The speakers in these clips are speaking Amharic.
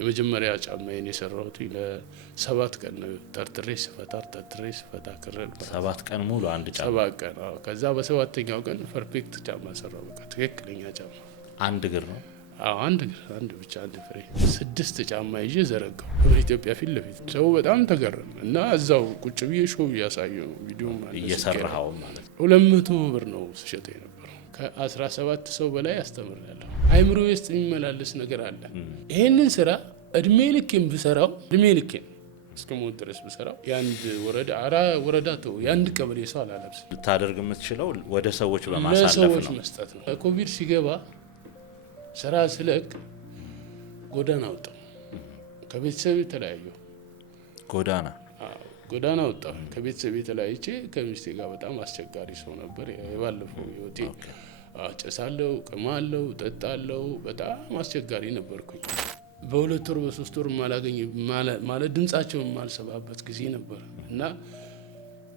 የመጀመሪያ ጫማዬን የሰራሁት ለ7 ቀን ተርትሬ ስፈታ ክረል 7 ቀን ሙሉ አንድ ጫማ 7 ቀን ከዛ በ7ኛው ቀን ፐርፌክት ጫማ ሰራው። በቃ ትክክለኛ ጫማ አንድ እግር ነው። አንድ ብቻ አንድ ፍሬ 6 ጫማ ይዤ ዘረጋው በኢትዮጵያ ፊት ለፊት። ሰው በጣም ተገረመ እና እዛው ቁጭ ብዬ ሾው እያሳየው ነው ቪዲዮ ማለት እየሰራው ማለት 200 ብር ነው ስሸጠው የነበረው። ከ17 ሰው በላይ አስተምሬያለሁ። አይምሮ ውስጥ የሚመላለስ ነገር አለ። ይሄንን ስራ እድሜ ልኬን ብሰራው እስከሞት ድረስ ብሰራው የአንድ ወረዳ ተው የአንድ ቀበሌ ሰው አላለብስ። ልታደርግ የምትችለው ወደ ሰዎች በማሳለፍ ለሰዎች ነው፣ መስጠት ነው። ኮቪድ ሲገባ ስራ ስለቅ ጎዳና ወጣሁ። ከቤተሰብ የተለያዩ ጎዳና ወጣሁ። ከቤተሰብ የተለያይቼ ከሚስቴ ጋር በጣም አስቸጋሪ ሰው ነበር። የባለፈው ህይወቴ አጨሳለሁ፣ ቅማለሁ፣ ጠጣለሁ። በጣም አስቸጋሪ ነበርኩኝ። በ2 ወር በ3 ወር ማላገኝ ማለት ድምጻቸውን ማልሰባበት ጊዜ ነበር እና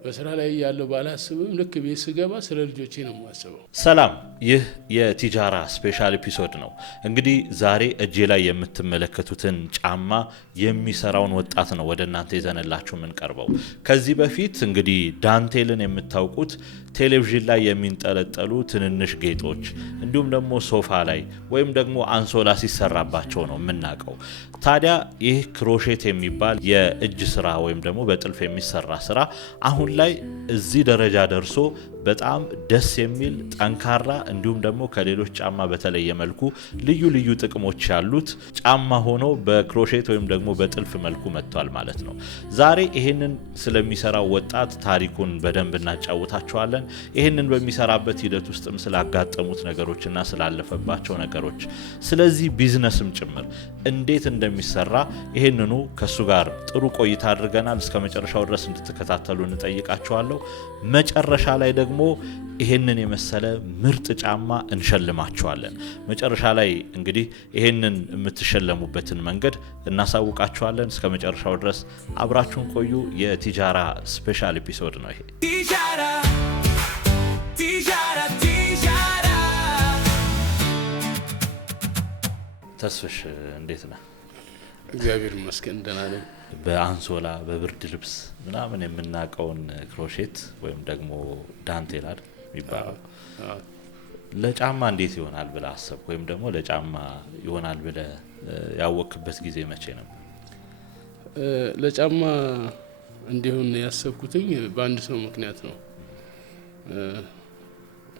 በስራ ላይ ያለው ባላስብም ልክ ቤት ስገባ ስለ ልጆቼ ነው የማስበው። ሰላም፣ ይህ የቲጃራ ስፔሻል ኤፒሶድ ነው። እንግዲህ ዛሬ እጄ ላይ የምትመለከቱትን ጫማ የሚሰራውን ወጣት ነው ወደ እናንተ ይዘንላችሁ የምንቀርበው። ከዚህ በፊት እንግዲህ ዳንቴልን የምታውቁት ቴሌቪዥን ላይ የሚንጠለጠሉ ትንንሽ ጌጦች እንዲሁም ደግሞ ሶፋ ላይ ወይም ደግሞ አንሶላ ሲሰራባቸው ነው የምናውቀው። ታዲያ ይህ ክሮሼት የሚባል የእጅ ስራ ወይም ደግሞ በጥልፍ የሚሰራ ስራ አሁን ላይ እዚህ ደረጃ ደርሶ በጣም ደስ የሚል ጠንካራ እንዲሁም ደግሞ ከሌሎች ጫማ በተለየ መልኩ ልዩ ጥቅሞች ያሉት ጫማ ሆኖ በክሮሼት ወይም ደግሞ በጥልፍ መልኩ መጥቷል ማለት ነው። ዛሬ ይሄንን ስለሚሰራው ወጣት ታሪኩን በደንብ እናጫውታችኋለን። ይሄንን በሚሰራበት ሂደት ውስጥም ስላጋጠሙት ነገሮችና ስላለፈባቸው ነገሮች፣ ስለዚህ ቢዝነስም ጭምር እንዴት እንደሚሰራ ይሄንኑ ከሱ ጋር ጥሩ ቆይታ አድርገናል። እስከ መጨረሻው ድረስ እንድትከታተሉ እንጠይቃችኋለሁ። መጨረሻ ላይ ደግሞ ይሄንን የመሰለ ምርጥ ጫማ እንሸልማችኋለን። መጨረሻ ላይ እንግዲህ ይሄንን የምትሸለሙበትን መንገድ እናሳውቃችኋለን። እስከ መጨረሻው ድረስ አብራችሁን ቆዩ። የቲጃራ ስፔሻል ኤፒሶድ ነው ይሄ። ተስፍሽ እንዴት ነህ? እግዚአብሔር ይመስገን ደህና ነኝ። በአንሶላ በብርድ ልብስ ምናምን የምናውቀውን ክሮሼት ወይም ደግሞ ዳንቴል አይደል የሚባለው ለጫማ እንዴት ይሆናል ብለህ አሰብክ? ወይም ደግሞ ለጫማ ይሆናል ብለህ ያወቅበት ጊዜ መቼ ነው? ለጫማ እንዲሆን ያሰብኩትኝ በአንድ ሰው ምክንያት ነው።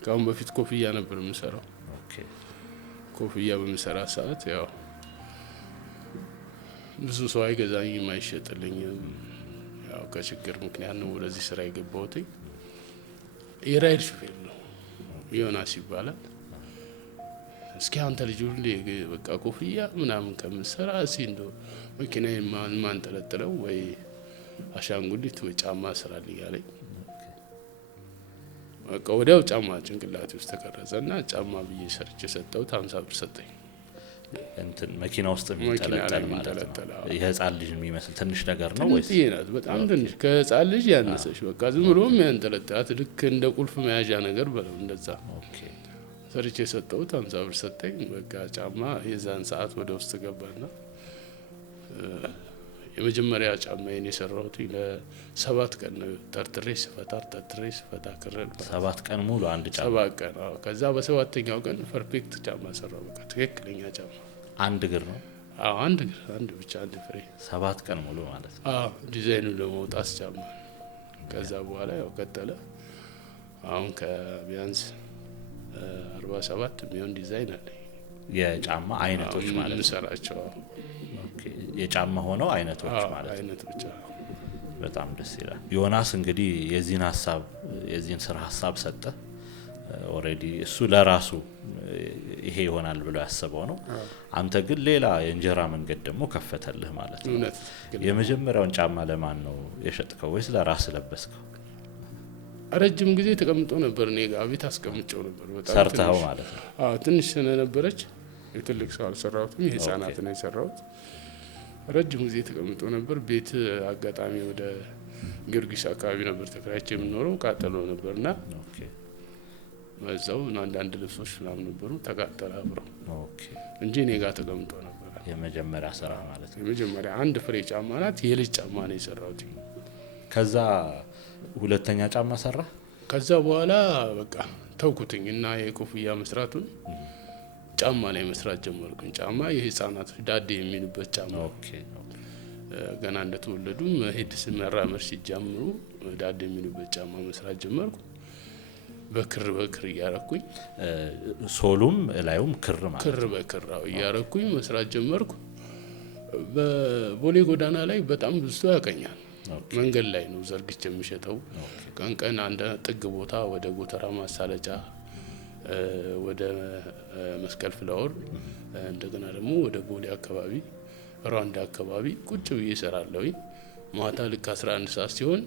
ከአሁን በፊት ኮፍያ ነበር የምሰራው። ኮፍያ በምሰራ ሰዓት ያው ብዙ ሰው አይገዛኝም፣ አይሸጥልኝም። ያው ከችግር ምክንያት ነው ወደዚህ ስራ የገባሁት። የራይድ ሹፌር ነው ዮናስ ይባላል። እስኪ አንተ ልጅ ሁሌ በቃ ኮፍያ ምናምን ከምሰራ እስኪ እንደው መኪናዬን ማንጠለጥለው ወይ አሻንጉሊት ወይ ጫማ ስራልኝ አለኝ። በቃ ወዲያው ጫማ ጭንቅላቴ ውስጥ ተቀረጸና ጫማ ብዬ ሰርቼ ሰጠሁት። 50 ብር ሰጠኝ። እንትን መኪና ውስጥ የሚንጠለጠል ማለት ነው። የህፃን ልጅ የሚመስል ትንሽ ነገር ነው ወይስ? በጣም ትንሽ ከህፃን ልጅ ያነሰች በቃ ዝም ብሎ የሚያንጠለጥላት ልክ እንደ ቁልፍ መያዣ ነገር በለው እንደዛ ሰርቼ ሰጠሁት። 50 ብር ሰጠኝ። በቃ ጫማ የዛን ሰዓት ወደ ውስጥ ገባና የመጀመሪያ ጫማዬን የሰራሁት ለ7 ቀን ተርትሬ ስፈታ ክረል 7 ቀን ሙሉ አንድ ጫማ 7 ቀን ከዛ በ7ኛው ቀን ፐርፌክት ጫማ ሰራው። በቃ ትክክለኛ ጫማ አንድ እግር ነው። አንድ ብቻ አንድ ፍሬ 7 ቀን ሙሉ ማለት ነው። ዲዛይኑ ለመውጣት ጫማ። ከዛ በኋላ ያው ቀጠለ። አሁን ከቢያንስ 47 የሚሆን ዲዛይን አለ የጫማ አይነቶች ማለት ነው ሰራቸው። የጫማ ሆነው አይነቶች ማለት ነው። በጣም ደስ ይላል። ዮናስ እንግዲህ የዚህን ስራ ሀሳብ ሰጠ። ኦሬዲ እሱ ለራሱ ይሄ ይሆናል ብሎ ያሰበው ነው። አንተ ግን ሌላ የእንጀራ መንገድ ደግሞ ከፈተልህ ማለት ነው። የመጀመሪያውን ጫማ ለማን ነው የሸጥከው ወይስ ለራስ ለበስከው? ረጅም ጊዜ ተቀምጦ ነበር እኔ ጋር ቤት አስቀምጬው ነበር። በጣም ሰርተው ማለት ነው። ትንሽ ስለነበረች የትልቅ ሰው አልሰራሁትም፣ የህፃናት ነው የሰራሁት። ረጅም ጊዜ ተቀምጦ ነበር ቤት። አጋጣሚ ወደ ጊዮርጊስ አካባቢ ነበር ተከራይቼ የምኖረው። ቃጠሎ ነበርና በዛው አንዳንድ ልብሶች ምናምን ነበሩ ተቃጠለ አብረው እንጂ እኔ ጋር ተቀምጦ ነበር። የመጀመሪያ ስራ ማለት ነው። የመጀመሪያ አንድ ፍሬ ጫማ ናት። የልጅ ጫማ ነው የሰራሁት። ከዛ ሁለተኛ ጫማ ሰራ። ከዛ በኋላ በቃ ተውኩትኝ እና የኮፍያ መስራቱን ጫማ ላይ መስራት ጀመርኩኝ። ጫማ የህፃናት ዳዴ የሚሉበት ጫማ። ኦኬ ገና እንደተወለዱ መሄድ መራመድ ሲጀምሩ ዳዴ የሚሉበት ጫማ መስራት ጀመርኩ። በክር እያረኩኝ ሶሉም ላዩም ክር ማለት ክር በክር እያረኩኝ መስራት ጀመርኩ። በቦሌ ጎዳና ላይ በጣም ብዙ ሰው ያቀኛል። መንገድ ላይ ነው ዘርግቼ የሚሸጠው። ቀን አንድ ጥግ ቦታ ወደ ጎተራ ማሳለጫ፣ ወደ መስቀል ፍላወር፣ እንደገና ደግሞ ወደ ቦሌ አካባቢ ሩዋንዳ አካባቢ ቁጭ ብዬ እሰራለሁ። ማታ ልክ 11 ሰዓት ሲሆን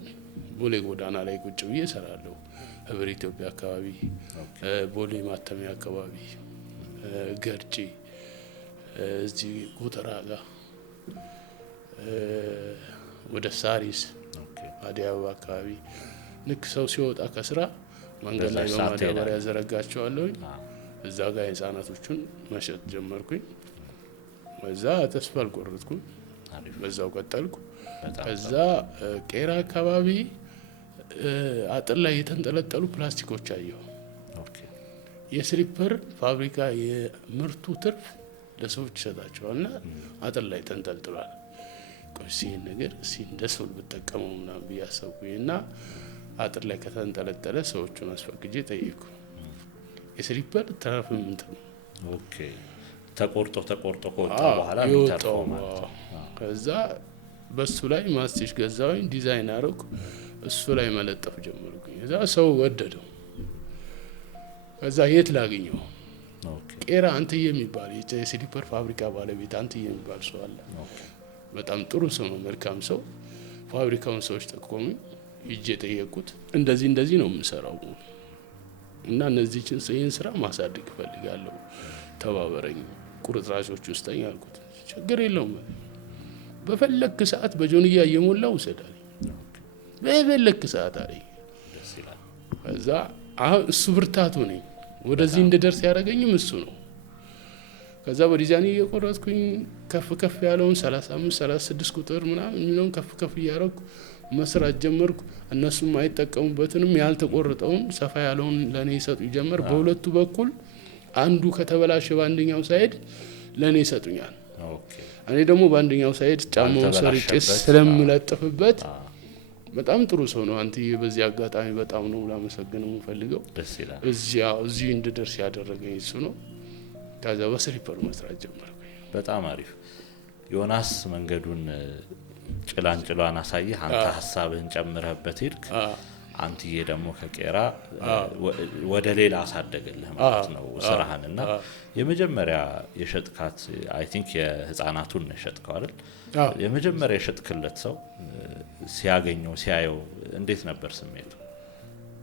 ቦሌ ጎዳና ላይ ቁጭ ብዬ እሰራለሁ። ህብር ኢትዮጵያ አካባቢ፣ ቦሌ ማተሚያ አካባቢ፣ ገርጂ እዚህ ጎተራ ጋር ወደ ሳሪስ አዲስ አበባ አካባቢ ልክ ሰው ሲወጣ ከስራ መንገድ ላይ በማዳበሪያ ዘረጋቸዋለሁ። እዛ ጋር የህፃናቶቹን መሸጥ ጀመርኩኝ። በዛ ተስፋ አልቆረጥኩም፣ በዛው ቀጠልኩ። ከዛ ቄራ አካባቢ አጥር ላይ የተንጠለጠሉ ፕላስቲኮች አየሁ። የስሊፐር ፋብሪካ የምርቱ ትርፍ ለሰዎች ይሰጣቸዋልና አጥር ላይ ተንጠልጥሏል። ቆይስ ይህን ነገር እንደሰው ብጠቀመው ምናምን ብዬ አሰብኩኝ እና አጥር ላይ ከተንጠለጠለ ሰዎቹን አስፈቅጄ ጠየቅኩ። የስሊፐር ተረፍ ምንት ነው? ተቆርጦ ከወጣ በኋላ የሚተርፈው ማለት ነው። ከዛ በሱ ላይ ማስቲሽ ገዛውኝ፣ ዲዛይን አረኩ፣ እሱ ላይ መለጠፍ ጀመርኩኝ። ከዛ ሰው ወደደው። ከዛ የት ላገኘው? ቄራ አንትዬ የሚባል የስሊፐር ፋብሪካ ባለቤት አንትዬ የሚባል ሰው አለ። በጣም ጥሩ ሰው ነው፣ መልካም ሰው። ፋብሪካውን ሰዎች ጠቆሙኝ። ይዤ ጠየቁት። እንደዚህ ነው የምሰራው እና ይህን ስራ ማሳደግ እፈልጋለሁ፣ ተባበረኝ፣ ቁርጥራጮች ውስጠኝ አልኩት። ችግር የለውም፣ በፈለክ ሰዓት በጆንያ እየሞላው ውሰዳል፣ በፈለክ ሰዓት አለኝ። ከዛ አሁን እሱ ብርታቱ ነኝ፣ ወደዚህ እንድደርስ ያደረገኝም እሱ ነው። ከዛ በዲዛይን እየቆረጥኩኝ ከፍ ያለውን 35 36 ቁጥር ምናምን የሚለውን ከፍ እያረኩ መስራት ጀመርኩ። እነሱም አይጠቀሙበትንም፣ ያልተቆረጠውን ሰፋ ያለውን ለኔ ይሰጡ ጀመር። በሁለቱ በኩል አንዱ ከተበላሸ በአንደኛው ሳይድ ለኔ ይሰጡኛል። እኔ ደግሞ በአንደኛው ሳይድ ጫማውን ሰርቄ ስለምለጥፍበት በጣም ጥሩ ሰው ነው አንትዬ። በዚህ አጋጣሚ በጣም ነው ላመሰግነው የምፈልገው። እዚህ እንድደርስ ያደረገኝ እሱ ነው። ከዛ በስሊፐር መስራት ጀመርኩ። በጣም አሪፍ። ዮናስ መንገዱን ጭላንጭሏን አሳየህ፣ አንተ ሀሳብህን ጨምረህበት ሄድክ። አንትዬ ደግሞ ከቄራ ወደ ሌላ አሳደገልህ ማለት ነው ስራህን። እና የመጀመሪያ የሸጥካት አይ ቲንክ የህፃናቱን የሸጥከው አይደል? የመጀመሪያ የሸጥክለት ሰው ሲያየው እንዴት ነበር ስሜቱ?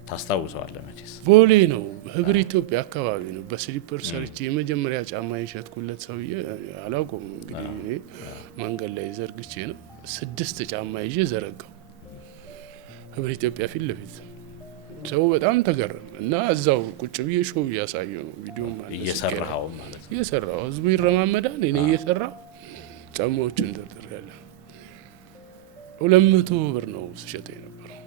ታስታውሰዋለህ መቼስ? ቦሌ ነው፣ ህብር ኢትዮጵያ አካባቢ ነው። በስሊፐር ሰርቼ የመጀመሪያ ጫማ የሸጥኩለት ሰውዬ አላውቀውም። እንግዲህ እኔ መንገድ ላይ ዘርግቼ ነው 6 ጫማ ይዤ ዘረጋው ህብር ኢትዮጵያ ፊት ለፊት። ሰው በጣም ተገረመ እና እዛው ቁጭ ብዬ ሾው እያሳየሁ ነው፣ ቪዲዮ ማለት እየሰራው ማለት ነው። እየሰራው ህዝቡ ይረማመዳል፣ እኔ እየሰራው ጫማዎችን ደርድሬያለሁ። 200 ብር ነው ስሸጥ የነበረው።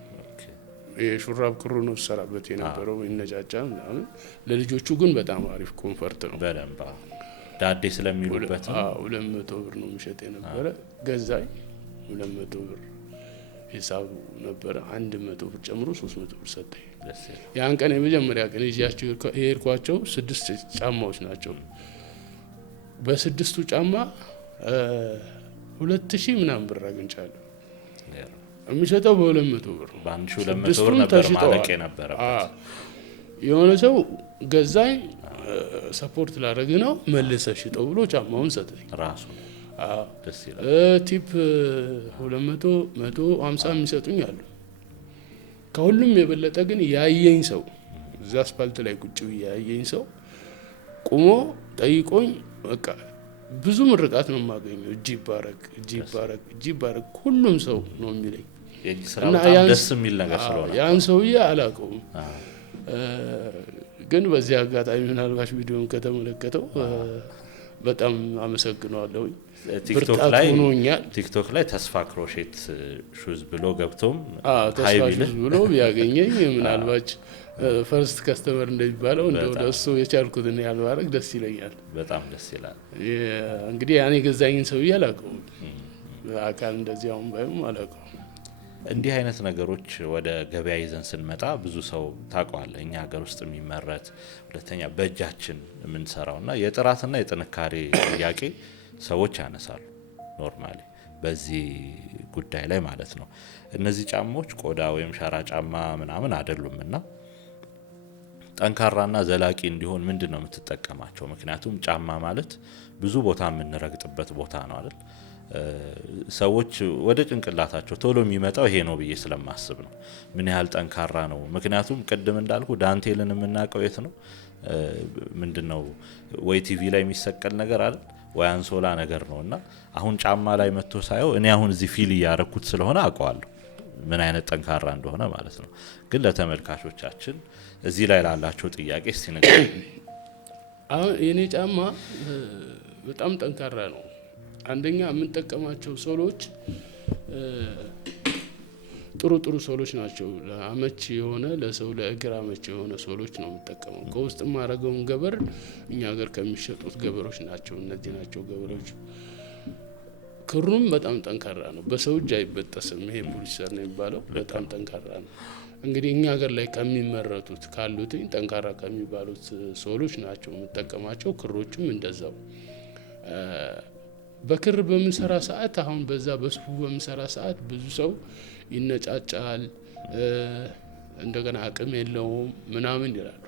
የሹራብ ክሩ ነው ሰራበት የነበረው፣ ይነጫጫ ምናምን። ለልጆቹ ግን በጣም አሪፍ ኮምፈርት ነው፣ በደንብ ዳዴ ስለሚሉበት 200 ብር ነው የሚሸጥ የነበረ። ገዛኝ 200 ብር ሂሳቡ ነበረ። 100 ብር ጨምሮ 300 ብር ሰጠኝ። ያን ቀን የመጀመሪያ ቀን ይዣቸው የሄድኳቸው 6 ጫማዎች ናቸው። በ6ቱ ጫማ 2000 ምናምን ብር አግኝቻለሁ። የሚሸጠው በ200 ብር ነው። በ1200 ብር ነበር ማለቅ የነበረበት። የሆነ ሰው ገዛኝ፣ ሰፖርት ላደረግ ነው መልሰ ሽጠው ብሎ ጫማውን ሰጠኝ ራሱ። ደስ ይላል። ቲፕ 200 150 የሚሰጡኝ አሉ። ከሁሉም የበለጠ ግን ያየኝ ሰው እዛ አስፋልት ላይ ቁጭ ብዬ ያየኝ ሰው ቁሞ ጠይቆኝ በቃ ብዙ ምርቃት ነው የማገኘው። እጅ ይባረክ ሁሉም ሰው ነው የሚለኝ። እና ያን ደስ የሚል ነገር ስለሆነ ያን ሰውዬ አላውቀውም። ግን በዚህ አጋጣሚ ምናልባት ቪዲዮን ከተመለከተው በጣም አመሰግናለሁ። ቲክቶክ ላይ ተስፋ ክሮሼት ሹዝ ብሎ ገብቶም ተስፋ ሹዝ ብሎ ቢያገኘኝ ምናልባት ፈርስት ከስተመር እንደሚባለው እንደው ለሱ የቻልኩትን ያህል ባረግ ደስ ይለኛል። በጣም ደስ ይላል። እንግዲህ ያኔ ገዛኝን ሰውዬ አላውቀውም፣ አካል እንደዚህ አሁን ባይም አላውቀውም። እንዲህ አይነት ነገሮች ወደ ገበያ ይዘን ስንመጣ ብዙ ሰው ታውቀዋለህ፣ እኛ ሀገር ውስጥ የሚመረት ሁለተኛ በእጃችን የምንሰራውና የጥራትና የጥንካሬ ጥያቄ ሰዎች ያነሳሉ ኖርማሊ በዚህ ጉዳይ ላይ ማለት ነው። እነዚህ ጫማዎች ቆዳ ወይም ሸራ ጫማ ምናምን አይደሉም እና ጠንካራና ዘላቂ እንዲሆን ምንድን ነው የምትጠቀማቸው? ምክንያቱም ጫማ ማለት ብዙ ቦታ የምንረግጥበት ቦታ ነው አይደል? ሰዎች ወደ ጭንቅላታቸው ቶሎ የሚመጣው ይሄ ነው ብዬ ስለማስብ ነው ምን ያህል ጠንካራ ነው። ምክንያቱም ቅድም እንዳልኩ ዳንቴልን የምናውቀው የት ነው? ምንድነው ወይ ቲቪ ላይ የሚሰቀል ነገር አይደል ወይ አንሶላ ነገር ነው እና አሁን ጫማ ላይ መጥቶ ሳየው እኔ አሁን እዚህ ፊል እያረኩት ስለሆነ አውቀዋለሁ ምን አይነት ጠንካራ እንደሆነ ማለት ነው። ግን ለተመልካቾቻችን እዚህ ላይ ላላቸው ጥያቄ እስቲ ነገር አሁን የኔ ጫማ በጣም ጠንካራ ነው። አንደኛ የምንጠቀማቸው ሶሎች ጥሩ ሶሎች ናቸው። አመቺ የሆነ ለሰው ለእግር አመቺ የሆነ ሶሎች ነው የምጠቀመው። ከውስጥ ማረገውን ገበር እኛ ሀገር ከሚሸጡት ገበሮች ናቸው እነዚህ ናቸው ገበሮች። ክሩም በጣም ጠንካራ ነው፣ በሰው እጅ አይበጠስም። ይሄ ፖሊስተር ነው የሚባለው፣ በጣም ጠንካራ ነው። እንግዲህ እኛ ሀገር ላይ ከሚመረቱት ካሉት ጠንካራ ከሚባሉት ሶሎች ናቸው የምጠቀማቸው። ክሮችም እንደዛው በክር በምንሰራ ሰዓት አሁን በዛ በሱፉ በምንሰራ ሰዓት ብዙ ሰው ይነጫጫል፣ እንደገና አቅም የለውም ምናምን ይላሉ።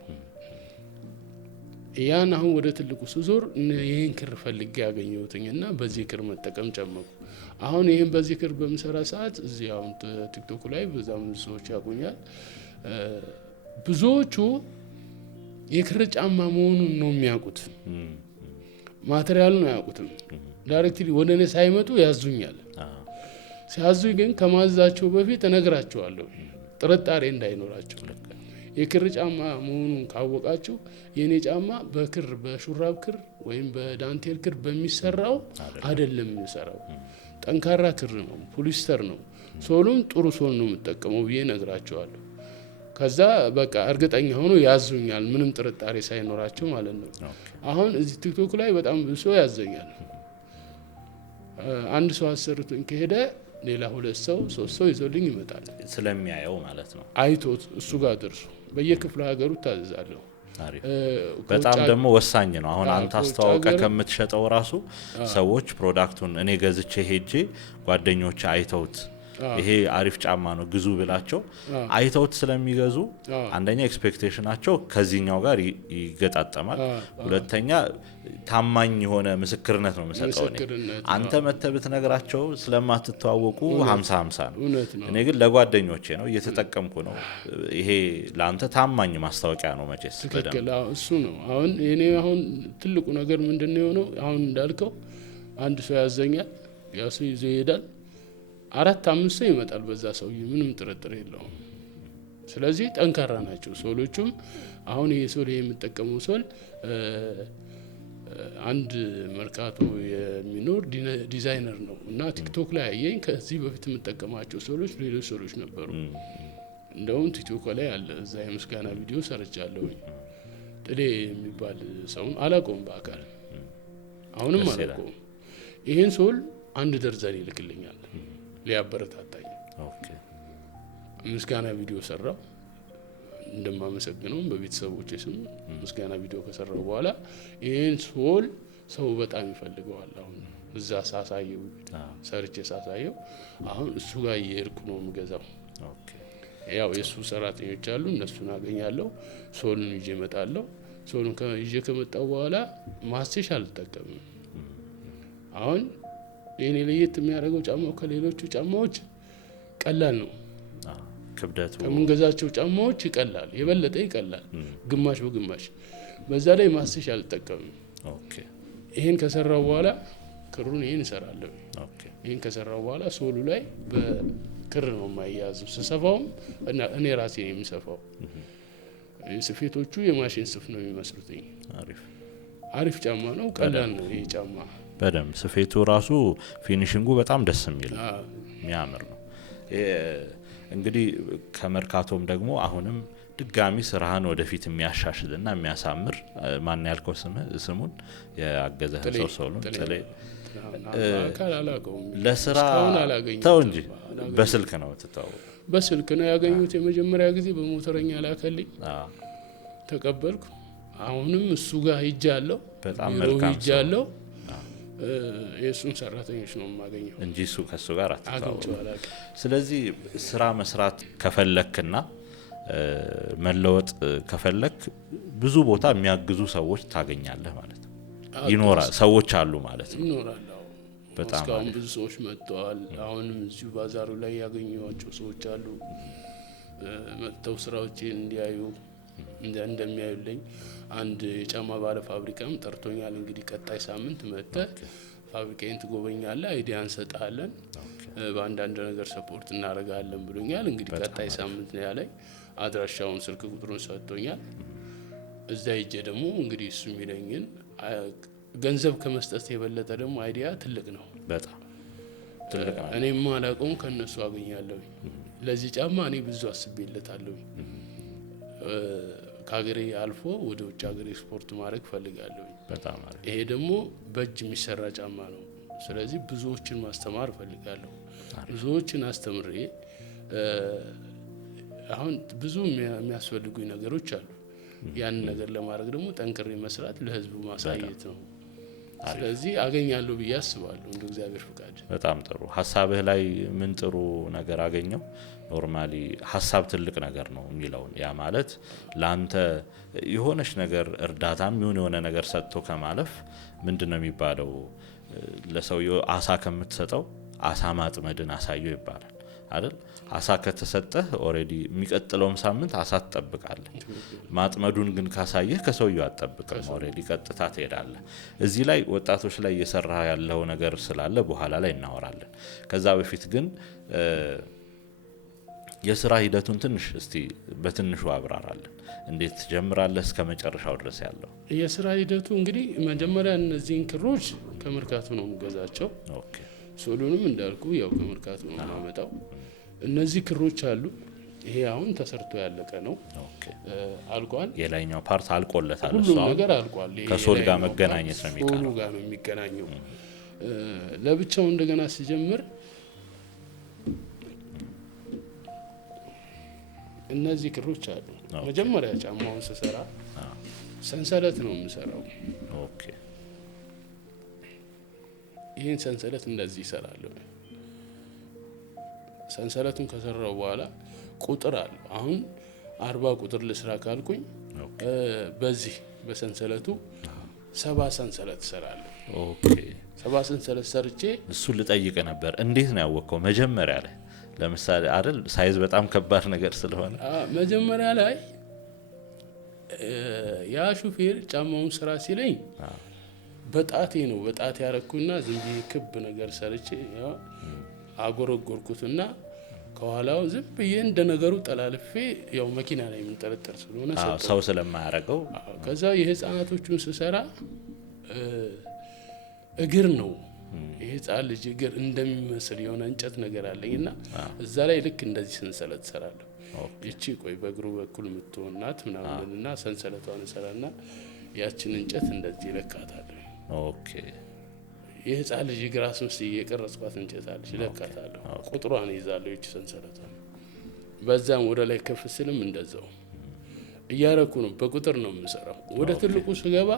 ያን አሁን ወደ ትልቁ ስዞር ይህን ክር ፈልጌ ያገኘሁትኝና በዚህ ክር መጠቀም ጨመቁ። አሁን ይህን በዚህ ክር በምሰራ ሰዓት እዚህ አሁን ቲክቶክ ላይ በዛም ሰዎች ያቁኛል። ብዙዎቹ የክር ጫማ መሆኑን ነው የሚያውቁት፣ ማቴሪያሉን አያውቁትም። ዳይሬክትሊ ወደ እኔ ሳይመጡ ያዙኛል። ሲያዙኝ ግን ከማዛቸው በፊት እነግራቸዋለሁ ጥርጣሬ እንዳይኖራቸው። የክር ጫማ መሆኑን ካወቃቸው የኔ ጫማ በክር በሹራብ ክር ወይም በዳንቴል ክር በሚሰራው አይደለም የሚሰራው፣ ጠንካራ ክር ነው፣ ፖሊስተር ነው። ሶሉም ጥሩ ሶል ነው የምጠቀመው ብዬ እነግራቸዋለሁ። ከዛ በቃ እርግጠኛ ሆኖ ያዙኛል፣ ምንም ጥርጣሬ ሳይኖራቸው ማለት ነው። አሁን እዚህ ቲክቶክ ላይ በጣም ብዙ ሰው ያዘኛል። አንድ ሰው አሰርቶኝ ከሄደ ሌላ 2 ሰው 3 ሰው ይዞልኝ ይመጣል። ስለሚያየው ማለት ነው። አይቶት እሱ ጋር ደርሶ በየክፍለ ሀገሩ ታዘዛለሁ። በጣም ደግሞ ወሳኝ ነው። አሁን አንተ አስተዋውቀ ከምትሸጠው ራሱ ሰዎች ፕሮዳክቱን እኔ ገዝቼ ሄጄ ጓደኞቼ አይተውት ይሄ አሪፍ ጫማ ነው ግዙ ብላቸው አይተውት ስለሚገዙ አንደኛ ኤክስፔክቴሽናቸው ከዚህኛው ጋር ይገጣጠማል። ሁለተኛ ታማኝ የሆነ ምስክርነት ነው የምሰጠው እኔ። አንተ መተህ ብትነግራቸው ስለማትተዋወቁ 50-50 ነው። እኔ ግን ለጓደኞቼ ነው እየተጠቀምኩ ነው። ይሄ ለአንተ ታማኝ ማስታወቂያ ነው መቼስ። ትክክል፣ እሱ ነው። አሁን እኔ አሁን ትልቁ ነገር ምንድነው የሆነው? አሁን እንዳልከው አንድ ሰው ያዘኛል፣ ያ ሰው ይዞ ይሄዳል። 4-5 ሰው ይመጣል በዛ ሰውዬ፣ ምንም ጥርጥር የለውም። ስለዚህ ጠንካራ ናቸው ሶሎቹም። አሁን ይሄ ሶል የምጠቀመው ሶል አንድ መርካቶ የሚኖር ዲዛይነር ነው እና ቲክቶክ ላይ አየኝ። ከዚህ በፊት የምጠቀማቸው ሶሎች ሌሎች ሶሎች ነበሩ። እንደውም ቲክቶክ ላይ አለ፣ እዛ የምስጋና ቪዲዮ ሰርቻለሁ። ጥሌ የሚባል ሰውን አላውቀውም በአካል አሁንም አላውቀውም። ይሄን ሶል 1 ደርዘን ይልክልኛል ሊያበረታታኝ። ምስጋና ቪዲዮ ሰራው፣ እንደማመሰግነው በቤተሰቦቼ ስም ምስጋና ቪዲዮ ከሰራው በኋላ ይሄን ሶል ሰው በጣም ይፈልገዋል። አሁን እዛ ሳሳየው ሰርቼ ሳሳየው አሁን እሱ ጋር እየሄድኩ ነው የምገዛው። ያው የሱ ሰራተኞች አሉ፣ እነሱን አገኛለሁ፣ ሶሉን ይዤ እመጣለሁ። ሶሉን ይዤ ከመጣው በኋላ ማስቴሽ አልጠቀምም። አሁን የኔ ለየት የሚያደርገው ጫማው ከሌሎቹ ጫማዎች ቀላል ነው። ክብደቱ ከምንገዛቸው ጫማዎች ይቀላል፣ የበለጠ ይቀላል፣ ግማሽ በግማሽ። በዛ ላይ ማስቴሽ አልጠቀምም። ይሄን ከሰራው በኋላ ክሩን ይሄን እሰራለሁ። ይሄን ከሰራው በኋላ ሶሉ ላይ በክር ነው የማያያዘው። ስሰፋውም እኔ ራሴ ነው የሚሰፋው። ስፌቶቹ የማሽን ስፍ ነው የሚመስሉት። አሪፍ አሪፍ ጫማ ነው። ቀላል ነው ይሄ ጫማ በደንብ ስፌቱ ራሱ ፊኒሺንጉ በጣም ደስ የሚል የሚያምር ነው። እንግዲህ ከመርካቶም ደግሞ አሁንም ድጋሚ ስራህን ወደፊት የሚያሻሽልና የሚያሳምር ማን ያልከው ስሙን ያገዘህ ሰው ነው ጥሌ ለስራ ተው እንጂ በስልክ ነው ትተው በስልክ ነው ያገኙት። የመጀመሪያ ጊዜ በሞተረኛ ላከልኝ ተቀበልኩ። አሁንም እሱ ጋር ሄጃለሁ። በጣም መልካም ሄጃለሁ። የሱን ሰራተኞች ነው የማገኘው እንጂ እሱ ከሱ ጋር አትተው። ስለዚህ ስራ መስራት ከፈለክና መለወጥ ከፈለክ ብዙ ቦታ የሚያግዙ ሰዎች ታገኛለህ ማለት ነው። ይኖራል ሰዎች አሉ ማለት ነው። ይኖራል። በጣም ብዙ ሰዎች መጥተዋል። አሁንም እዚሁ ባዛሩ ላይ ያገኘዋቸው ሰዎች አሉ። መጥተው ስራዎችን እንዲያዩ እንደሚያዩልኝ አንድ የጫማ ባለ ፋብሪካም ጠርቶኛል። እንግዲህ ቀጣይ ሳምንት መጥተህ ፋብሪካን ትጎበኛለህ፣ አይዲያ እንሰጣለን፣ በአንዳንድ ነገር ሰፖርት እናደርጋለን ብሎኛል። እንግዲህ ቀጣይ ሳምንት ነው ያለኝ። አድራሻውን ስልክ ቁጥሩን ሰጥቶኛል። እዛ ሄጄ ደግሞ እንግዲህ እሱ የሚለኝን ገንዘብ ከመስጠት የበለጠ ደግሞ አይዲያ ትልቅ ነው። በጣም ትልቅ ነው። እኔም አላውቀውም ከነሱ አገኛለሁ። ለዚህ ጫማ እኔ ብዙ አስቤለታለሁ። ከሀገሬ አልፎ ወደ ውጭ ሀገር ኤክስፖርት ማድረግ ፈልጋለሁ። በጣም ይሄ ደግሞ በእጅ የሚሰራ ጫማ ነው። ስለዚህ ብዙዎችን ማስተማር ፈልጋለሁ። ብዙዎችን አስተምሬ አሁን ብዙ የሚያስፈልጉኝ ነገሮች አሉ። ያንን ነገር ለማድረግ ደግሞ ጠንክሬ መስራት፣ ለህዝቡ ማሳየት ነው። ስለዚህ አገኛለሁ ብዬ አስባለሁ እንደ እግዚአብሔር ፍቃድ። በጣም ጥሩ። ሀሳብህ ላይ ምን ጥሩ ነገር አገኘው? ኖርማሊ ሀሳብ ትልቅ ነገር ነው የሚለው ያ ማለት ላንተ የሆነች ነገር እርዳታም የሆነ ነገር ሰጥቶ ከማለፍ ምንድነው የሚባለው ለሰውየው አሳ ከምትሰጠው አሳ ማጥመድን አሳየው ይባላል አይደል? አሳ ከተሰጠህ ኦሬዲ የሚቀጥለውም ሳምንት አሳ ትጠብቃለህ። ማጥመዱን ግን ካሳየህ ከሰውየው አትጠብቅም። ኦሬዲ ቀጥታ ትሄዳለህ። እዚህ ላይ ወጣቶች ላይ እየሰራ ያለው ነገር ስላለ በኋላ ላይ እናወራለን። ከዛ በፊት ግን የስራ ሂደቱን ትንሽ እስቲ በትንሹ አብራራለን። እንዴት ትጀምራለህ እስከ መጨረሻው ድረስ ያለው የስራ ሂደቱ? እንግዲህ መጀመሪያ እነዚህን ክሮች ከመርካቶ ነው የምገዛቸው። ኦኬ። ሶሉንም እንዳልኩ ያው ከመርካቶ ነው የማመጣው። እነዚህ ክሮች አሉ። ይሄ አሁን ተሰርቶ ያለቀ ነው። ኦኬ። አልቋል። የላይኛው ፓርት አልቆለታል። ሁሉ ነገር አልቋል። ከሶል ጋር መገናኘት ነው የሚቀረው። ሶሉ ጋር ነው የሚገናኘው። ለብቻው እንደገና ሲጀምር እነዚህ ክሮች አሉ። መጀመሪያ ጫማውን ስሰራ ሰንሰለት ነው የምሰራው። ኦኬ። ይህን ሰንሰለት እንደዚህ ይሰራለሁ። ሰንሰለቱን ከሰራው በኋላ ቁጥር አለ። አሁን 40 ቁጥር ልስራ ካልኩኝ በዚህ በሰንሰለቱ 70 ሰንሰለት እሰራለሁ። ኦኬ። 70 ሰንሰለት ሰርቼ እሱን ልጠይቅ ነበር። እንዴት ነው ያወቀው መጀመሪያ ላይ? ለምሳሌ አይደል ሳይዝ በጣም ከባድ ነገር ስለሆነ መጀመሪያ ላይ ያ ሹፌር ጫማውን ስራ ሲለኝ በጣቴ ያረኩና ዝም ብዬ ክብ ነገር ሰርቼ አጎረጎርኩትና ከኋላው ዝም ብዬ እንደ ነገሩ ጠላልፌ ያው መኪና ላይ የምንጠረጠር ስለሆነ ሰው ስለማያረገው ከዛ የህፃናቶቹን ስሰራ እግር ነው የህፃን ልጅ እግር እንደሚመስል የሆነ እንጨት ነገር አለኝና እዛ ላይ ልክ እንደዚህ ሰንሰለት ሰራለሁ። እቺ ቆይ በእግሩ በኩል የምትሆናት ምናምንና ሰንሰለቷን ሰራና ያችን እንጨት እንደዚህ ለካታለሁ። ኦኬ። የህፃን ልጅ እግር አስመስዬ የቀረጽኳት እንጨት አለች፣ ለካታለሁ። ቁጥሯን ይዛለሁ እቺ ሰንሰለቷን። በዛም ወደ ላይ ከፍ ስልም እንደዛው እያረኩ ነው። በቁጥር ነው የምሰራው። ወደ ትልቁ ስገባ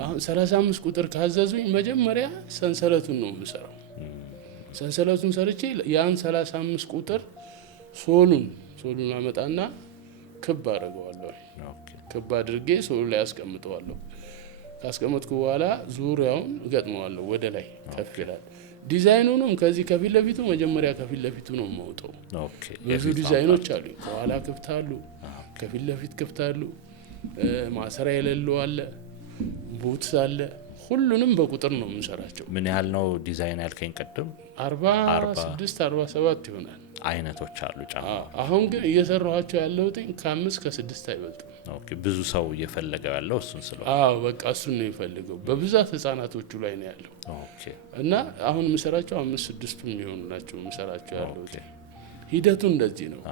አሁን 35 ቁጥር ካዘዙኝ መጀመሪያ ሰንሰለቱን ነው የምሰራው። ሰንሰለቱን ሰርቼ ያን 35 ቁጥር ሶሉን አመጣና ክብ አደርገዋለሁ። ክብ አድርጌ ሶሉ ላይ አስቀምጠዋለሁ። ካስቀመጥኩ በኋላ ዙሪያውን እገጥመዋለሁ። ወደ ላይ ከፍ ይላል። ዲዛይኑንም ከዚህ ከፊት ለፊቱ መጀመሪያ ከፊት ለፊቱ ነው የማውጣው። ብዙ ዲዛይኖች አሉ። ከኋላ ክፍት አሉ፣ ከፊት ለፊት ክፍት አሉ፣ ማሰሪያ የሌለው አለ፣ ቡትስ አለ። ሁሉንም በቁጥር ነው የምንሰራቸው። ምን ያህል ነው ዲዛይን ያልከኝ ቅድም? 46 47 ይሆናል። አይነቶች አሉ ጫማ። አሁን ግን እየሰራኋቸው ያለሁት ከ5 ከ6 አይበልጥም። ኦኬ ብዙ ሰው እየፈለገው ያለው እሱን ስለሆነ አዎ በቃ እሱን ነው የሚፈልገው በብዛት ህፃናቶቹ ላይ ነው ያለው። ኦኬ እና አሁን የምሰራቸው 5-6 የሚሆኑ ናቸው የምሰራቸው ያለው። ሂደቱ እንደዚህ ነው።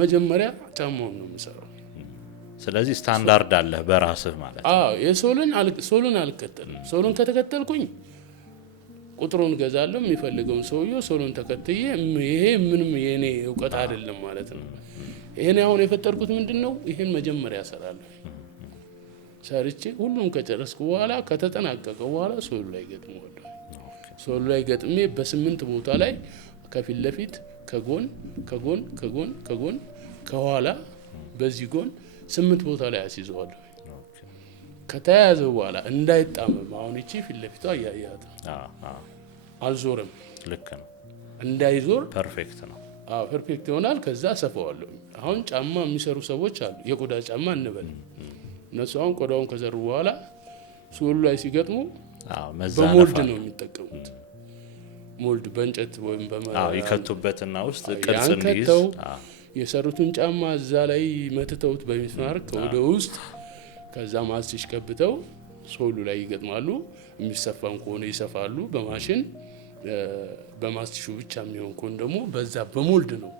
መጀመሪያ ጫማውን ነው የምሰራው። ስለዚህ ስታንዳርድ አለ በራስህ ማለት ነው። አዎ ሶሉን አልከተልም። ሶሉን ከተከተልኩኝ ቁጥሩን ገዛለሁ የሚፈልገውን ሰውዬው ሶሉን ተከትዬ ይሄ ምንም የኔ እውቀት አይደለም ማለት ነው። ይሄን አሁን የፈጠርኩት ምንድነው ይሄን መጀመሪያ እሰራለሁ። ሰርቼ ሁሉም ከጨረስኩ በኋላ ከተጠናቀቀ በኋላ ሶሉ ላይ ገጥመዋለሁ። ሶሉ ላይ ገጥሜ በ8 ቦታ ላይ ከፊት ለፊት ከጎን ከጎን ከጎን ከጎን ከኋላ በዚህ ጎን 8 ቦታ ላይ አስይዘዋለሁ። ከተያያዘ በኋላ እንዳይጣመም አሁን እቺ ፊት ለፊቷ ያያያት አልዞርም። ልክ ነው። እንዳይዞር ፐርፌክት ነው። ፐርፌክት ይሆናል። ከዛ ሰፋዋለሁ። አሁን ጫማ የሚሰሩ ሰዎች አሉ፣ የቆዳ ጫማ እንበል። እነሱ አሁን ቆዳውን ከዘሩ በኋላ ሶሉ ላይ ሲገጥሙ በሞልድ ነው የሚጠቀሙት። ሞልድ በእንጨት ወይም ይከቱበትና ውስጥ ቅርጽ እንዲይዝ የሰሩትን ጫማ እዛ ላይ መትተውት በሚስማር ወደ ውስጥ ከዛ ማስቲሽ ቀብተው ሶሉ ላይ ይገጥማሉ። የሚሰፋም ከሆነ ይሰፋሉ በማሽን። በማስቲሹ ብቻ የሚሆን ከሆነ ደግሞ በዛ በሞልድ ነው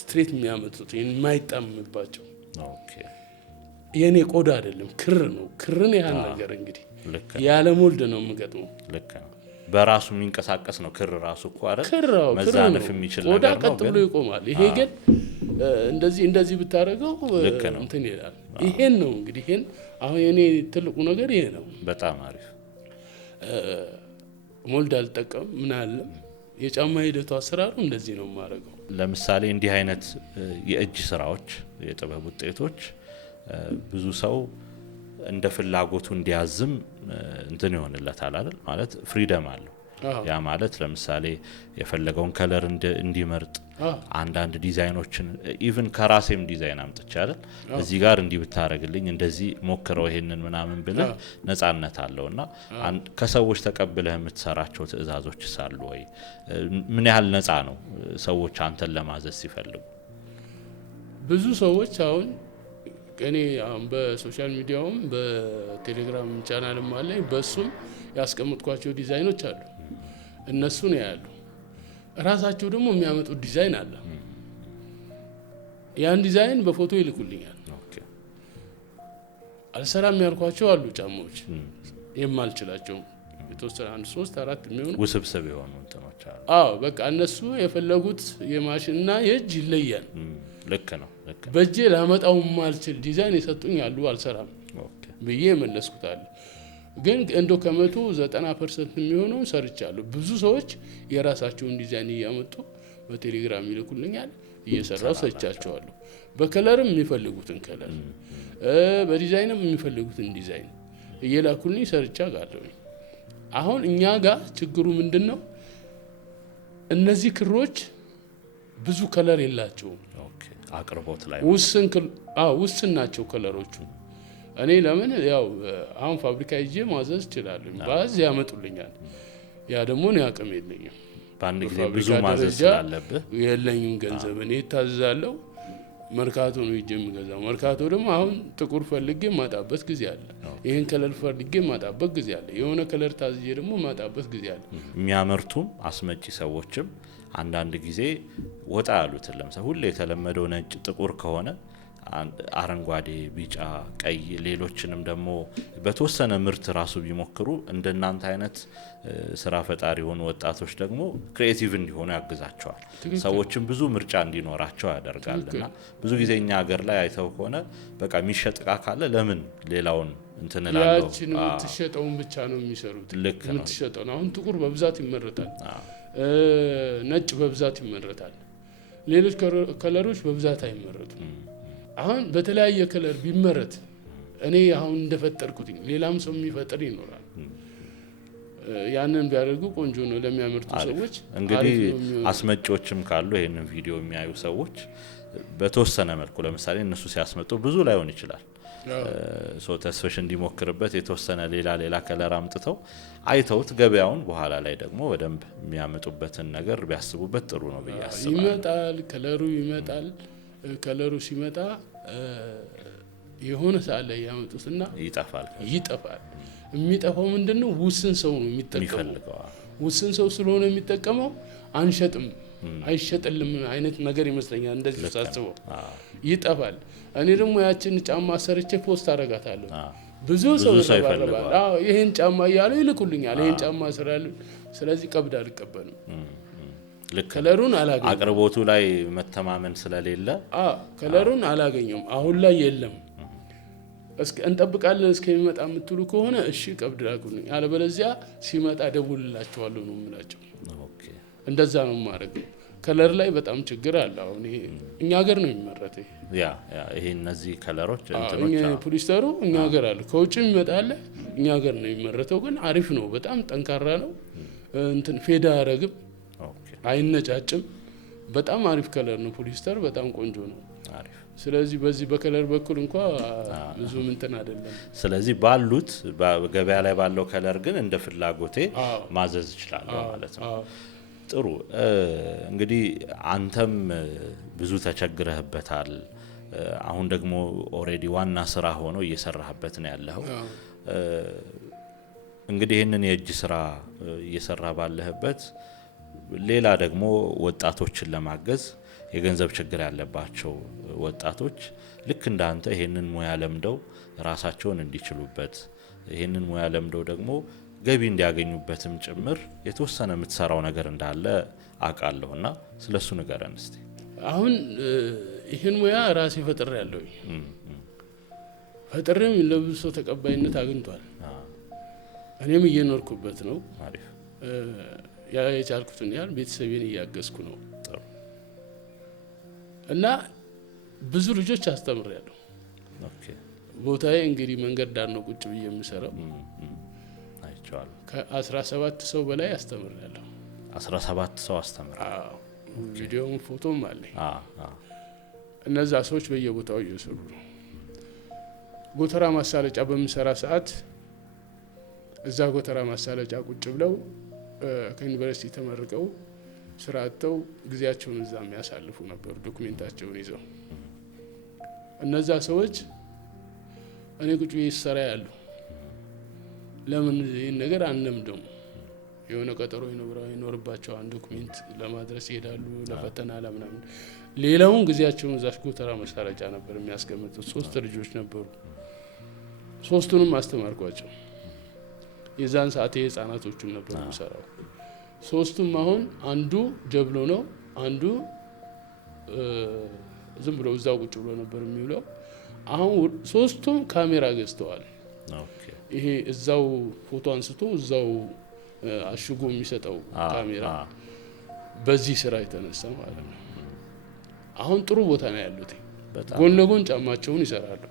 ስትሬት የሚያመጡት የማይጣምባቸው። ኦኬ የኔ ቆዳ አይደለም ክር ነው። ክርን ያህል ነገር እንግዲህ ያለ ሞልድ ነው የምገጥመው። ልክ ነው። በራሱ የሚንቀሳቀስ ነው ክር ራሱ እኮ አይደል መዛነፍ የሚችል ነገር ነው። ቆዳ ቀጥ ብሎ ይቆማል። ይሄ ግን እንደዚህ ብታረገው እንትን ይላል። ይሄን ነው እንግዲህ ይሄን አሁን የኔ ትልቁ ነገር ይሄ ነው። በጣም አሪፍ። ሞልድ አልጠቀም ምን አለ የጫማ ሂደቱ አሰራሩ እንደዚህ ነው የማደርገው። ለምሳሌ እንዲህ አይነት የእጅ ስራዎች የጥበብ ውጤቶች ብዙ ሰው እንደ ፍላጎቱ እንዲያዝም እንትን ይሆንለታል አይደል? ማለት ፍሪደም አለው። ያ ማለት ለምሳሌ የፈለገውን ከለር እንዲመርጥ አንዳንድ ዲዛይኖችን ኢቭን ከራሴም ዲዛይን አምጥቼ አይደል እዚህ ጋር እንዲህ ብታረግልኝ እንደዚህ ሞክረው ይሄንን ምናምን ብለህ ነጻነት አለውና ከሰዎች ተቀብለህ የምትሰራቸው ትዕዛዞች ሳሉ ወይ ምን ያህል ነጻ ነው ሰዎች አንተን ለማዘዝ ሲፈልጉ? ብዙ ሰዎች አሁን እኔ በሶሻል ሚዲያውም በቴሌግራም ቻናልም አለኝ በሱም ያስቀምጥኳቸው ዲዛይኖች አሉ። እነሱ ነው ያሉ። ራሳቸው ደግሞ የሚያመጡት ዲዛይን አለ። ያን ዲዛይን በፎቶ ይልኩልኛል። አልሰራም ያልኳቸው አሉ ጫማዎች የማልችላቸው የተወሰነ 1 3 4 የሚሆኑ ውስብስብ የሆኑ እንትኖች አሉ። አዎ በቃ እነሱ የፈለጉት የማሽንና የእጅ ይለያል። ልክ ነው። በእጄ ላመጣው ማልችል ዲዛይን የሰጡኝ አሉ። አልሰራም ብዬ መለስኩታል። ግን እንዶ ከመቶ 90% የሚሆነው ሰርቻለሁ። ብዙ ሰዎች የራሳቸውን ዲዛይን እያመጡ በቴሌግራም ይልኩልኛል። እየሰራው ሰጥቻቸዋለሁ። በከለርም የሚፈልጉትን ከለር በዲዛይንም የሚፈልጉትን ዲዛይን እየላኩልኝ ሰርቻ ጋለሁ። አሁን እኛ ጋር ችግሩ ምንድነው? እነዚህ ክሮች ብዙ ከለር የላቸውም። አቅርቦት ላይ ውስን ናቸው ከለሮቹ። እኔ ለምን ያው አሁን ፋብሪካ ይዤ ማዘዝ እችላለሁ። ባዝ ያመጡልኛል። ያ ደግሞ ነው አቅም የለኝም። በአንድ ጊዜ ብዙ ማዘዝ ስላለብህ የለኝም ገንዘብ። እኔ ታዛለሁ። መርካቶ ነው ይዤ የምገዛው። መርካቶ ደግሞ አሁን ጥቁር ፈልጌ ማጣበት ጊዜ አለ። ይሄን ከለር ፈልጌ ማጣበት ጊዜ አለ። የሆነ ከለር ታዝዤ ደግሞ ማጣበት ጊዜ አለ። የሚያመርቱም አስመጪ ሰዎችም አንዳንድ ጊዜ ወጣ ያሉትን ለምሳሌ ሁሌ የተለመደው ነጭ ጥቁር ከሆነ አረንጓዴ፣ ቢጫ፣ ቀይ ሌሎችንም ደግሞ በተወሰነ ምርት ራሱ ቢሞክሩ እንደናንተ አይነት ስራ ፈጣሪ የሆኑ ወጣቶች ደግሞ ክሪኤቲቭ እንዲሆኑ ያግዛቸዋል። ሰዎችም ብዙ ምርጫ እንዲኖራቸው ያደርጋልና ብዙ ጊዜ እኛ ሀገር ላይ አይተው ከሆነ በቃ የሚሸጥ እቃ ካለ ለምን ሌላውን እንትንላለው ያችን የምትሸጠውን ብቻ ነው የሚሰሩት። የምትሸጠውን አሁን ጥቁር በብዛት ይመረታል። ነጭ በብዛት ይመረታል። ሌሎች ከለሮች በብዛት አይመረቱም። አሁን በተለያየ ከለር ቢመረት እኔ አሁን እንደፈጠርኩት ሌላም ሰው የሚፈጥር ይኖራል። ያንን ቢያደርጉ ቆንጆ ነው ለሚያመርቱ ሰዎች። እንግዲህ አስመጪዎችም ካሉ ይሄንን ቪዲዮ የሚያዩ ሰዎች በተወሰነ መልኩ ለምሳሌ እነሱ ሲያስመጡ ብዙ ላይሆን ይችላል ሶ ተስፈሽ እንዲሞክርበት የተወሰነ ሌላ ከለር አምጥተው አይተውት ገበያውን በኋላ ላይ ደግሞ በደንብ የሚያመጡበትን ነገር ቢያስቡበት ጥሩ ነው ብዬ አስባለሁ። ይመጣል ከለሩ ይመጣል። ከለሩ ሲመጣ የሆነ ሰዓት ላይ ያመጡትና ይጠፋል። የሚጠፋው ምንድነው? ውስን ሰው ነው የሚጠቀመው። ውስን ሰው ስለሆነ የሚጠቀመው አንሸጥም አይሸጥልም አይነት ነገር ይመስለኛል። እንደዚህ ሳስበው ይጠፋል። እኔ ደግሞ ያችን ጫማ ሰርቼ ፖስት አደርጋታለሁ። ብዙ ሰው ይፈልጋል። ይሄን ጫማ እያሉ ይልኩልኛል። ይሄን ጫማ ስራሉ። ስለዚህ ቀብድ አልቀበልም። ከለሩን አላገኘም። አቅርቦቱ ላይ መተማመን ስለሌለ ከለሩን አላገኘም። አሁን ላይ የለም። እንጠብቃለን እስከሚመጣ የምትሉ ከሆነ እሺ ቀብድ ላኩልኝ፣ አለበለዚያ ሲመጣ ደውልላቸዋለሁ ነው የምላቸው። እንደዛ ነው ማድረግ። ከለር ላይ በጣም ችግር አለ። አሁን ይሄ እኛ ሀገር ነው የሚመረተው። ይሄ እነዚህ ከለሮች ፖሊስተሩ እኛ ሀገር አለ፣ ከውጭ ይመጣል። እኛ ሀገር ነው የሚመረተው። ግን አሪፍ ነው፣ በጣም ጠንካራ ነው። ፌዳ አያረግም፣ አይነጫጭም። በጣም አሪፍ ከለር ነው ፖሊስተር፣ በጣም ቆንጆ ነው። ስለዚህ በዚህ በከለር በኩል እንኳን ብዙ እንትን አይደለም። ስለዚህ ባሉት ገበያ ላይ ባለው ከለር ግን እንደ ፍላጎቴ ማዘዝ እችላለሁ ማለት ነው። ጥሩ። እንግዲህ አንተም ብዙ ተቸግረህበታል። አሁን ደግሞ ኦሬዲ ዋና ስራ ሆኖ እየሰራህበት ነው ያለው። እንግዲህ ይህንን የእጅ ስራ እየሰራ ባለህበት ሌላ ደግሞ ወጣቶችን ለማገዝ የገንዘብ ችግር ያለባቸው ወጣቶች ልክ እንዳንተ ይሄንን ሙያ ለምደው ራሳቸውን እንዲችሉበት ይሄንን ሙያ ለምደው ደግሞ ገቢ እንዲያገኙበትም ጭምር የተወሰነ የምትሰራው ነገር እንዳለ አውቃለሁና ስለሱ ንገረን እስቲ። አሁን ይሄን ሙያ ራሴ ፈጥሬያለሁ። ፈጥሬም ለብዙ ሰው ተቀባይነት አግኝቷል። እኔም እየኖርኩበት ነው። የቻልኩትን ያህል ቤተሰቤን እያገዝኩ ነው እና ብዙ ልጆች አስተምሬያለሁ። ቦታዬ እንግዲህ መንገድ ዳር ነው ቁጭ ብዬ የምሰራው። ከ17 ሰው በላይ አስተምሬያለሁ። 17 ሰው አስተምሬያለሁ። ቪዲዮም ፎቶም አለኝ። እነዛ ሰዎች በየቦታው እየሰሩ ነው። ጎተራ ማሳለጫ በምሰራ ሰዓት እዛ ጎተራ ማሳለጫ ቁጭ ብለው ከዩኒቨርሲቲ ተመርቀው ስራ አጥተው ጊዜያቸውን እዛ የሚያሳልፉ ነበሩ፣ ዶክሜንታቸውን ይዘው። እነዛ ሰዎች እኔ ቁጭ ብዬ ስሰራ ያሉ ለምን ይህን ነገር አንለምደውም? የሆነ ቀጠሮ ይኖርባቸዋል፣ ዶክሜንት ለማድረስ ይሄዳሉ፣ ለፈተና ለምናምን። ሌላውን ጊዜያቸውን እዛ ጎተራ ማሳለጫ ነበር የሚያስቀምጡት። 3 ልጆች ነበሩ። 3ቱንም አስተማርኳቸው። የዛን ሰዓት የህፃናቶቹን ነበር የሚሰራው። 3ቱም አሁን አንዱ ጀብሎ ነው፣ አንዱ ዝም ብሎ እዛው ቁጭ ብሎ ነበር የሚውለው። አሁን 3ቱም ካሜራ ገዝተዋል። ይሄ እዛው ፎቶ አንስቶ እዛው አሽጎ የሚሰጠው ካሜራ፣ በዚህ ስራ የተነሳ ማለት ነው። አሁን ጥሩ ቦታ ነው ያሉት። ጎን ለጎን ጫማቸውን ይሰራሉ።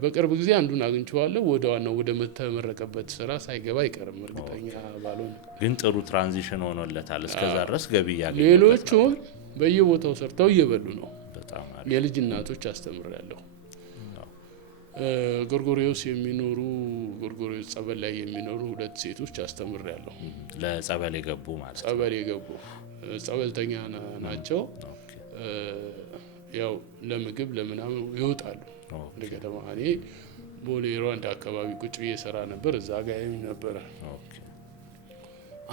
በቅርብ ጊዜ አንዱን አግኝቼዋለሁ። ወደ ዋናው ወደ ተመረቀበት ስራ ሳይገባ አይቀርም፣ እርግጠኛ ባልሆነ ግን ጥሩ ትራንዚሽን ሆኖለታል። እስከዛ ድረስ ገቢ ያገኛል። ሌሎቹም በየቦታው ሰርተው እየበሉ ነው። የልጅ እናቶች አስተምሬያለሁ። ጎርጎሪዮስ የሚኖሩ ጎርጎሪዮስ ጸበል ላይ የሚኖሩ 2 ሴቶች አስተምሬያለሁ። ለጸበል የገቡ ማለት ጸበል የገቡ ጸበልተኛ ናቸው። ያው ለምግብ ለምናምን ይወጣሉ ለከተማ። እኔ ቦሌ ሩዋንዳ አካባቢ ቁጭ ብዬ ሰራ ነበር። እዛ ጋር ነበረ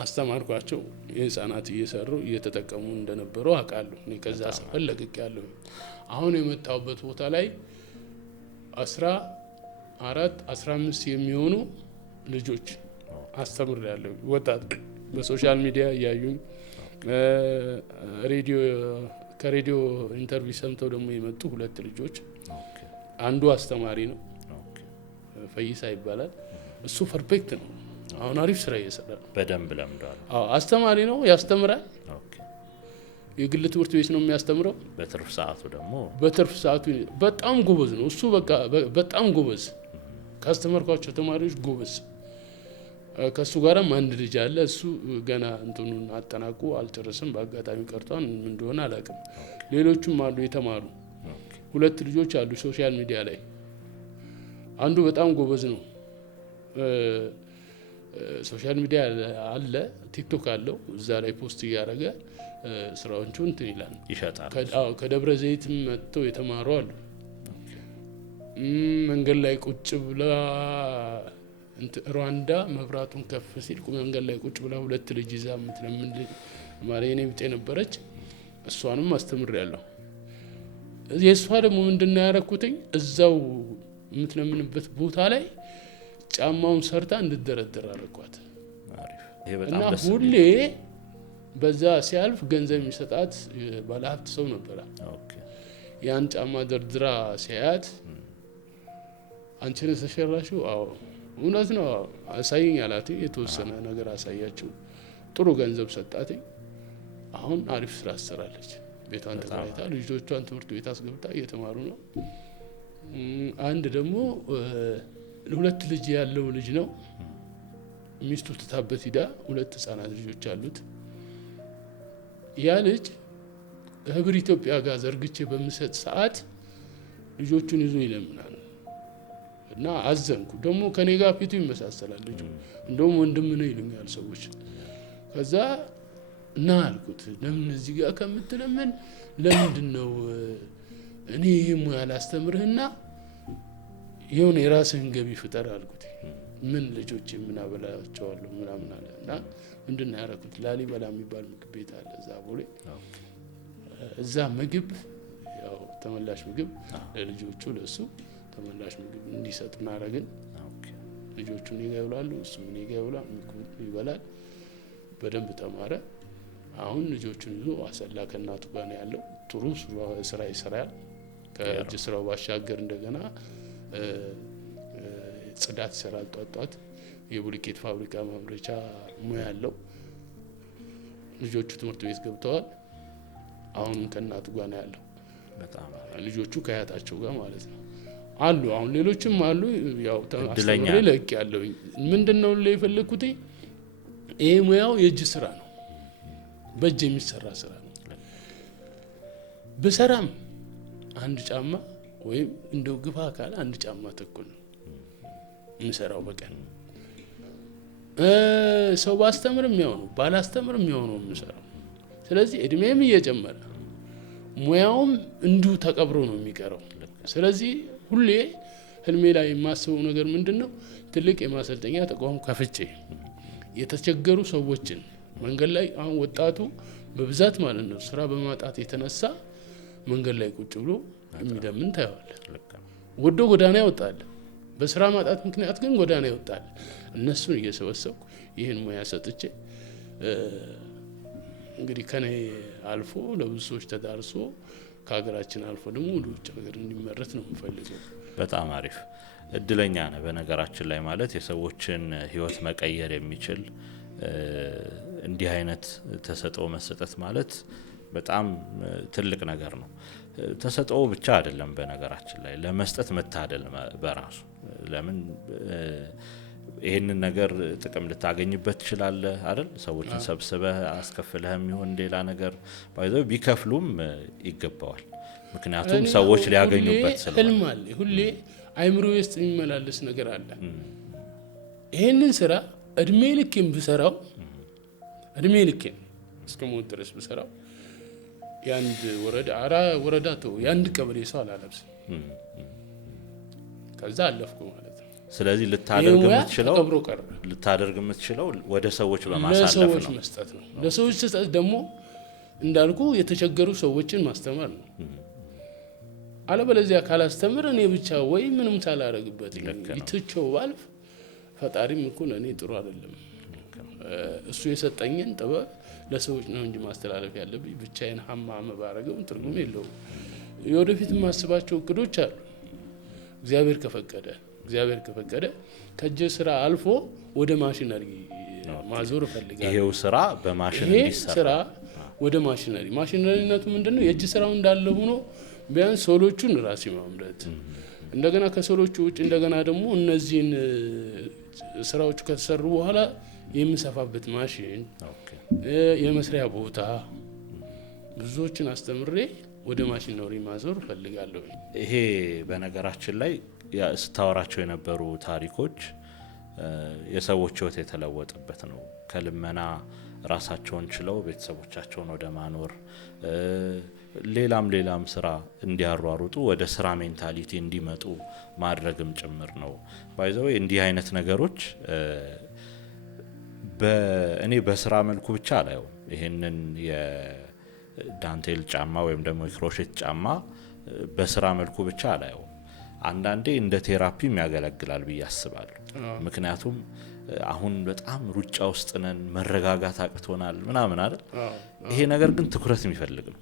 አስተማርኳቸው። የህፃናት እየሰሩ እየተጠቀሙ እንደነበሩ አውቃለሁ። እኔ ከዛ ሰፈር ለቅቄያለሁ። አሁን የመጣሁበት ቦታ ላይ 14 15 የሚሆኑ ልጆች አስተምሬያለሁ። ወጣት በሶሻል ሚዲያ እያዩኝ ከሬዲዮ ኢንተርቪው ሰምተው ደግሞ የመጡ 2 ልጆች። አንዱ አስተማሪ ነው፣ ፈይሳ ይባላል። እሱ ፐርፌክት ነው። አሁን አሪፍ ስራ እየሰራ ነው። በደንብ ለምዷል። አስተማሪ ነው፣ ያስተምራል። የግል ትምህርት ቤት ነው የሚያስተምረው። በትርፍ ሰዓቱ ደግሞ በጣም ጎበዝ ነው እሱ። በቃ በጣም ጎበዝ፣ ካስተማርኳቸው ተማሪዎች ጎበዝ። ከሱ ጋርም አንድ ልጅ አለ። እሱ ገና እንትኑን አጠናቁ አልጨረሰም፣ በአጋጣሚ ቀርቷን እንደሆነ አላውቅም። ሌሎቹም አሉ የተማሩ 2 ልጆች አሉ። ሶሻል ሚዲያ ላይ አንዱ በጣም ጎበዝ ነው። ሶሻል ሚዲያ አለ፣ ቲክቶክ አለው። እዛ ላይ ፖስት እያደረገ ስራዎቹን እንትን ይላል፣ ይሸጣል። ከደብረ ዘይትም መጥተው የተማሩ አሉ። መንገድ ላይ ቁጭ ብላ ሩዋንዳ መብራቱን ከፍ ሲል መንገድ ላይ ቁጭ ብላ 2 ልጅ ይዛ የምትለምን ማለት የኔ ብጤ ነበረች። እሷንም አስተምሬያለሁ። የእሷ ደግሞ ምንድነው ያደረኩትኝ እዛው የምትለምንበት ቦታ ላይ ጫማውን ሰርታ እንድደረደር አደረኳት እና ሁሌ በዛ ሲያልፍ ገንዘብ የሚሰጣት ባለሀብት ሰው ነበረ። ያን ጫማ ደርድራ ሲያያት አንቺ ነሽ ተሸራሽው? አዎ። እውነት ነው አሳይኝ አላት። የተወሰነ ነገር አሳያችው። ጥሩ ገንዘብ ሰጣት። አሁን አሪፍ ስራ ትሰራለች። ቤቷን ተከራይታ ልጆቿን ትምህርት ቤት አስገብታ እየተማሩ ነው። አንድ ደግሞ 2 ልጅ ያለው ልጅ ነው። ሚስቱ ትታበት ሂዳ 2 ህጻናት ልጆች አሉት። ያ ልጅ ህብር ኢትዮጵያ ጋር ዘርግቼ በምሰጥ ሰዓት ልጆቹን ይዞ ይለምናል እና አዘንኩ። ደግሞ ከኔ ጋር ፊቱ ይመሳሰላል ልጁ፣ እንደውም ወንድም ነው ይሉኛል ሰዎች። ከዛ እና አልኩት ለምን እዚህ ጋር ከምትለምን ለምንድነው እኔ ሙያ ላስተምርህና የሆነ የራስህን ገቢ ፍጠር አልኩት። ምን ልጆች ምን አበላቸዋለሁ ምናምን አለ እና ምንድነው ያደረኩት ላሊበላ የሚባል ምግብ ቤት አለ እዛ ቦሌ። እዛ ምግብ ያው ተመላሽ ምግብ ለልጆቹ ለሱ ተመላሽ ምግብ እንዲሰጥ እናረግን። ልጆቹን ይገባሉ፣ እሱም ይገባሉ፣ ይበላል። በደንብ ተማረ። አሁን ልጆቹን ይዞ አሰላ ከእናቱ ጋር ነው ያለው። ጥሩ ስራ ይሰራል። ከእጅ ስራው ባሻገር እንደገና ጽዳት ይሰራል። ጧጧት የቡልኬት ፋብሪካ ማምረቻ ሙያ ያለው። ልጆቹ ትምህርት ቤት ገብተዋል። አሁን ከእናቱ ጋር ነው ያለው። በጣም ልጆቹ ከያታቸው ጋር ማለት ነው አሉ። አሁን ሌሎችም አሉ። ያው ተማስተምሬ ለቅ ያለው ምንድነው ለይፈልኩት ይሄ ሙያው የእጅ ስራ ነው። በእጅ የሚሰራ ስራ ነው። በሰራም አንድ ጫማ ወይም እንደው ግፋ ካለ አንድ ጫማ ተኩል ነው የምሰራው በቀን። ሰው ባስተምርም ያው ነው፣ ባላስተምርም ያው ነው የምሰራው። ስለዚህ እድሜም እየጨመረ ሙያውም እንዲሁ ተቀብሮ ነው የሚቀረው። ስለዚህ ሁሌ ህልሜ ላይ የማስበው ነገር ምንድነው ትልቅ የማሰልጠኛ ተቋም ከፍቼ የተቸገሩ ሰዎችን መንገድ ላይ አሁን ወጣቱ በብዛት ማለት ነው ስራ በማጣት የተነሳ መንገድ ላይ ቁጭ ብሎ የሚለምን ታያዋለህ። ወዶ ጎዳና ያወጣል። በስራ ማጣት ምክንያት ግን ጎዳና ያወጣል። እነሱን እየሰበሰብኩ ይህን ሙያ ሰጥቼ እንግዲህ ከኔ አልፎ ለብዙ ሰዎች ተዳርሶ ከሀገራችን አልፎ ደግሞ ወደ ውጭ ሀገር እንዲመረት ነው የምፈልገው። በጣም አሪፍ እድለኛ ነህ። በነገራችን ላይ ማለት የሰዎችን ህይወት መቀየር የሚችል እንዲህ አይነት ተሰጥኦ መሰጠት ማለት በጣም ትልቅ ነገር ነው። ተሰጥኦ ብቻ አይደለም፣ በነገራችን ላይ ለመስጠት መታደል በራሱ ለምን ይሄንን ነገር ጥቅም ልታገኝበት ትችላለህ አይደል? ሰዎችን ሰብስበህ አስከፍለህም ይሁን ሌላ ነገር ባይዘው ቢከፍሉም ይገባዋል። ምክንያቱም ሰዎች ሊያገኙበት ስለሆነ ህልም አለ። ሁሌ አይምሮ ውስጥ የሚመላለስ ነገር አለ። ይሄንን ስራ እድሜ ልኬን ብሰራው እድሜ ልኬን እስከሞት ድረስ ብሰራው የአንድ ወረዳ ተው የአንድ ቀበሌ ሰው አላለብስም። ከዛ አለፍኩ ማለት ነው። ስለዚህ ልታደርግ የምትችለው ወደ ሰዎች በማሳለፍ ነው፣ ለሰዎች መስጠት ነው። ለሰዎች መስጠት ደግሞ እንዳልኩ የተቸገሩ ሰዎችን ማስተማር ነው። አለበለዚያ ካላስተምር እኔ ብቻ ወይ ምንም ሳላረግበት ይትቸው ባልፍ ፈጣሪም እኮ ለኔ ጥሩ አይደለም። እሱ የሰጠኝን ጥበብ ለሰዎች ነው እንጂ ማስተላለፍ ያለብኝ ብቻዬን ሀማም ባረገው ትርጉም የለውም። የወደፊት ማስባቸው እቅዶች አሉ። እግዚአብሔር ከፈቀደ ከእጅ ስራ አልፎ ወደ ማሽነሪ ማዞር እፈልጋለሁ። ይሄው ስራ በማሽን እንዲሰራ ወደ ማሽነሪነቱ ምንድነው የእጅ ስራው እንዳለ ሆኖ ቢያንስ ሶሎቹን ራሴ ማምረት እንደገና ከሶሎቹ ውጭ እንደገና ደግሞ እነዚህን ስራዎች ከተሰሩ በኋላ የምሰፋበት ማሽን የመስሪያ ቦታ ብዙዎችን አስተምሬ ወደ ማሽነሪ ማዞር ፈልጋለሁ። ይሄ በነገራችን ላይ ስታወራቸው የነበሩ ታሪኮች የሰዎች ህይወት የተለወጠበት ነው። ከልመና ራሳቸውን ችለው ቤተሰቦቻቸውን ወደ ማኖር ሌላም ስራ እንዲያሯሩጡ ወደ ስራ ሜንታሊቲ እንዲመጡ ማድረግም ጭምር ነው። ባይዘው እንዲህ አይነት ነገሮች እኔ በስራ መልኩ ብቻ አላየው። ይሄንን የዳንቴል ጫማ ወይም ደግሞ የክሮሼት ጫማ በስራ መልኩ ብቻ አላየው። አንዳንዴ እንደ ቴራፒም ያገለግላል ብዬ አስባለሁ። ምክንያቱም አሁን በጣም ሩጫ ውስጥ ነን፣ መረጋጋት አቅቶናል ምናምን አይደል? ይሄ ነገር ግን ትኩረት የሚፈልግ ነው።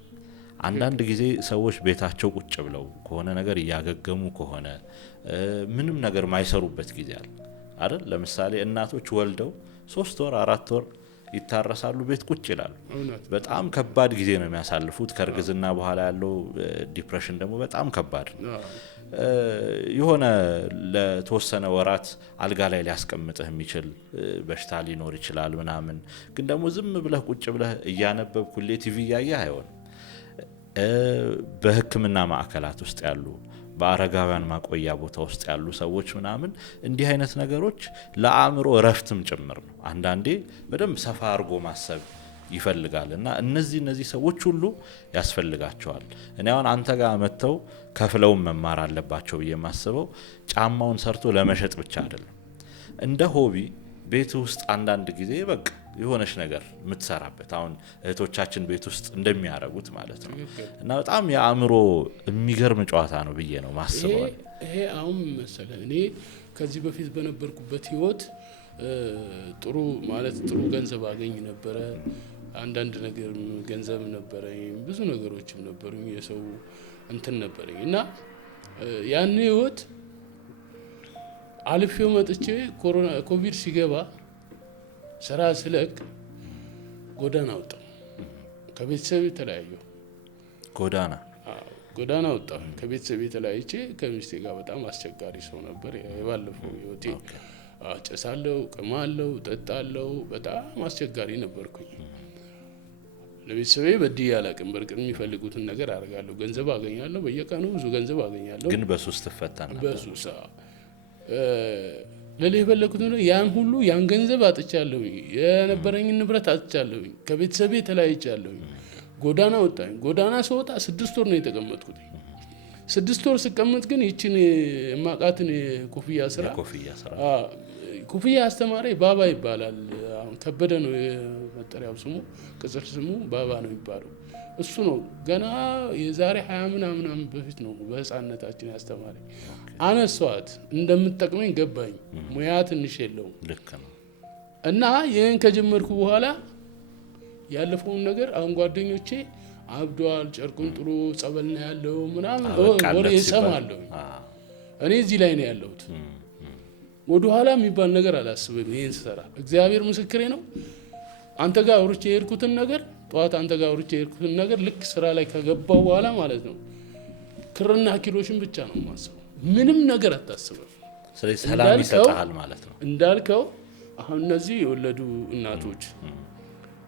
አንዳንድ ጊዜ ሰዎች ቤታቸው ቁጭ ብለው ከሆነ ነገር እያገገሙ ከሆነ ምንም ነገር ማይሰሩበት ጊዜ አለ አይደል? ለምሳሌ እናቶች ወልደው 3 ወር 4 ወር ይታረሳሉ፣ ቤት ቁጭ ይላሉ። በጣም ከባድ ጊዜ ነው የሚያሳልፉት። ከእርግዝና በኋላ ያለው ዲፕሬሽን ደግሞ በጣም ከባድ ነው። የሆነ ለተወሰነ ወራት አልጋ ላይ ሊያስቀምጥህ የሚችል በሽታ ሊኖር ይችላል ምናምን። ግን ደግሞ ዝም ብለህ ቁጭ ብለህ እያነበብክ ሁሌ ቲቪ እያየህ አይሆንም። በሕክምና ማዕከላት ውስጥ ያሉ በአረጋውያን ማቆያ ቦታ ውስጥ ያሉ ሰዎች ምናምን እንዲህ አይነት ነገሮች ለአእምሮ እረፍትም ጭምር ነው። አንዳንዴ በደንብ ሰፋ አድርጎ ማሰብ ይፈልጋል እና እነዚህ ሰዎች ሁሉ ያስፈልጋቸዋል። እኔ አሁን አንተ ጋር መጥተው ከፍለውም መማር አለባቸው ብዬ የማስበው ጫማውን ሰርቶ ለመሸጥ ብቻ አይደለም። እንደ ሆቢ ቤት ውስጥ አንዳንድ ጊዜ በቃ የሆነች ነገር የምትሰራበት አሁን እህቶቻችን ቤት ውስጥ እንደሚያረጉት ማለት ነው። እና በጣም የአእምሮ የሚገርም ጨዋታ ነው ብዬ ነው ማስበው። ይሄ አሁን መሰለህ እኔ ከዚህ በፊት በነበርኩበት ህይወት ጥሩ ገንዘብ አገኝ ነበረ። አንዳንድ ነገር ገንዘብ ነበረኝ፣ ብዙ ነገሮችም ነበሩኝ፣ የሰው እንትን ነበረኝ እና ያን ህይወት አልፌው መጥቼ ኮቪድ ሲገባ ስራ ስለቅ ጎዳና ወጣሁ። ከቤተሰብ የተለያየሁ ጎዳና ወጣሁ። ከቤተሰብ የተለያይቼ ከሚስቴ ጋር በጣም አስቸጋሪ ሰው ነበር። የባለፈው ህይወቴ ጨሳለሁ፣ ቅማለሁ፣ ጠጣለሁ። በጣም አስቸጋሪ ነበርኩኝ። ለቤተሰቤ በድዬ አላውቅም። በርግጥ የሚፈልጉትን ነገር አደርጋለሁ፣ ገንዘብ አገኛለሁ፣ በየቀኑ ብዙ ገንዘብ አገኛለሁ። ግን በሱስ ትፈተን ነበር። በሱስ ለሌላ የፈለኩት ነው። ያን ገንዘብ አጥቻለሁ፣ የነበረኝን ንብረት አጥቻለሁ፣ ከቤተሰቤ ተለያይቻለሁ። ጎዳና ወጣኝ። ጎዳና ስወጣ 6 ወር ነው የተቀመጥኩት። 6 ወር ስቀመጥ ግን ይችን የማቃትን ኮፍያ ስራ ኮፍያ አስተማሪ ባባ ይባላል። አሁን ከበደ ነው የመጠሪያው ስሙ፣ ቅጽል ስሙ ባባ ነው የሚባለው። እሱ ነው ገና የዛሬ 20 ምናምን በፊት ነው በህፃንነታችን ያስተማሪ። አነሷት እንደምትጠቅመኝ ገባኝ። ሙያ ትንሽ የለውም። ልክ ነው። እና ይህን ከጀመርኩ በኋላ ያለፈውን ነገር አሁን ጓደኞቼ አብዷል፣ ጨርቁን ጥሩ ጸበል ነው ያለው ምናምን ወሬ እሰማለሁ። እኔ እዚህ ላይ ነው ያለሁት። ወደ ኋላ የሚባል ነገር አላስብም። ይሄን ስሰራ እግዚአብሔር ምስክሬ ነው። አንተ ጋር አውርቼ የሄድኩትን ነገር ጠዋት አንተ ጋር አውርቼ የሄድኩትን ነገር ልክ ስራ ላይ ከገባው በኋላ ማለት ነው ክርና ኪሎሽን ብቻ ነው የማስበው። ምንም ነገር አታስብም። ስለዚህ ሰላም ይሰጣል ማለት ነው። እንዳልከው አሁን እነዚህ የወለዱ እናቶች፣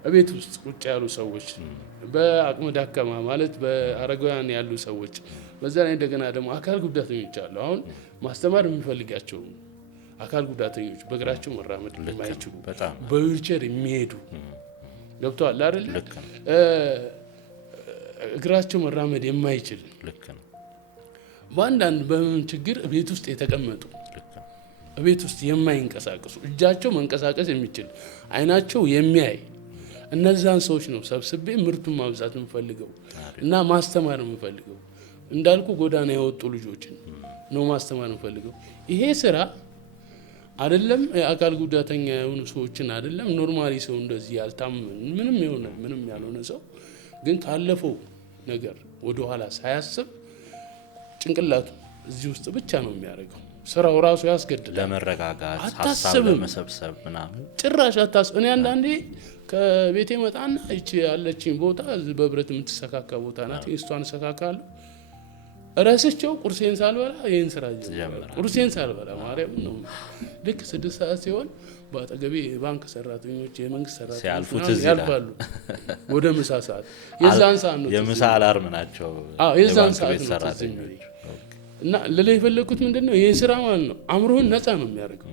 በቤት ውስጥ ቁጭ ያሉ ሰዎች፣ በአቅመ ደካማ ማለት በአረጋውያን ያሉ ሰዎች፣ በዛ ላይ እንደገና ደግሞ አካል ጉዳተኞች አሉ። አሁን ማስተማር የሚፈልጋቸው አካል ጉዳተኞች በእግራቸው መራመድ የማይችሉ በዊልቸር የሚሄዱ ገብተዋል አይደል? እግራቸው መራመድ የማይችል በአንዳንድ በምን ችግር ቤት ውስጥ የተቀመጡ ቤት ውስጥ የማይንቀሳቀሱ እጃቸው መንቀሳቀስ የሚችል አይናቸው የሚያይ እነዛን ሰዎች ነው ሰብስቤ ምርቱን ማብዛት የምፈልገው እና ማስተማር የምፈልገው። እንዳልኩ ጎዳና የወጡ ልጆችን ነው ማስተማር የምፈልገው። ይሄ ስራ አይደለም የአካል ጉዳተኛ የሆኑ ሰዎችን አይደለም ኖርማሊ ሰው እንደዚህ ያልታመን ምንም ያልሆነ ሰው ግን ካለፈው ነገር ወደ ኋላ ሳያስብ ጭንቅላቱ እዚህ ውስጥ ብቻ ነው የሚያደርገው። ስራው ራሱ ያስገድዳል። ለመረጋጋት ሐሳብ ለመሰብሰብ ምናምን ጭራሽ አታስብ። እኔ አንዳንዴ ከቤቴ መጣና እቺ ያለችኝ ቦታ በብረት የምትሰካካ ቦታ ናት። እሷን ሰካካለሁ ረስቸው ቁርሴን ሳልበላ ይሄን ስራ ጀመረ። ቁርሴን ሳልበላ ማርያም ነው። ልክ 6 ሰዓት ሲሆን በአጠገቤ የባንክ ሰራተኞች የመንግስት ሰራተኞች ያልፋሉ ወደ ምሳ ሰዓት። የዛን ሰዓት ነው የምሳ አላርም ናቸው። የዛን ሰዓት ነው እና ለሌላ የፈለኩት ምንድነው ይሄ ስራ ማለት ነው አእምሮህን ነፃ ነው የሚያደርገው።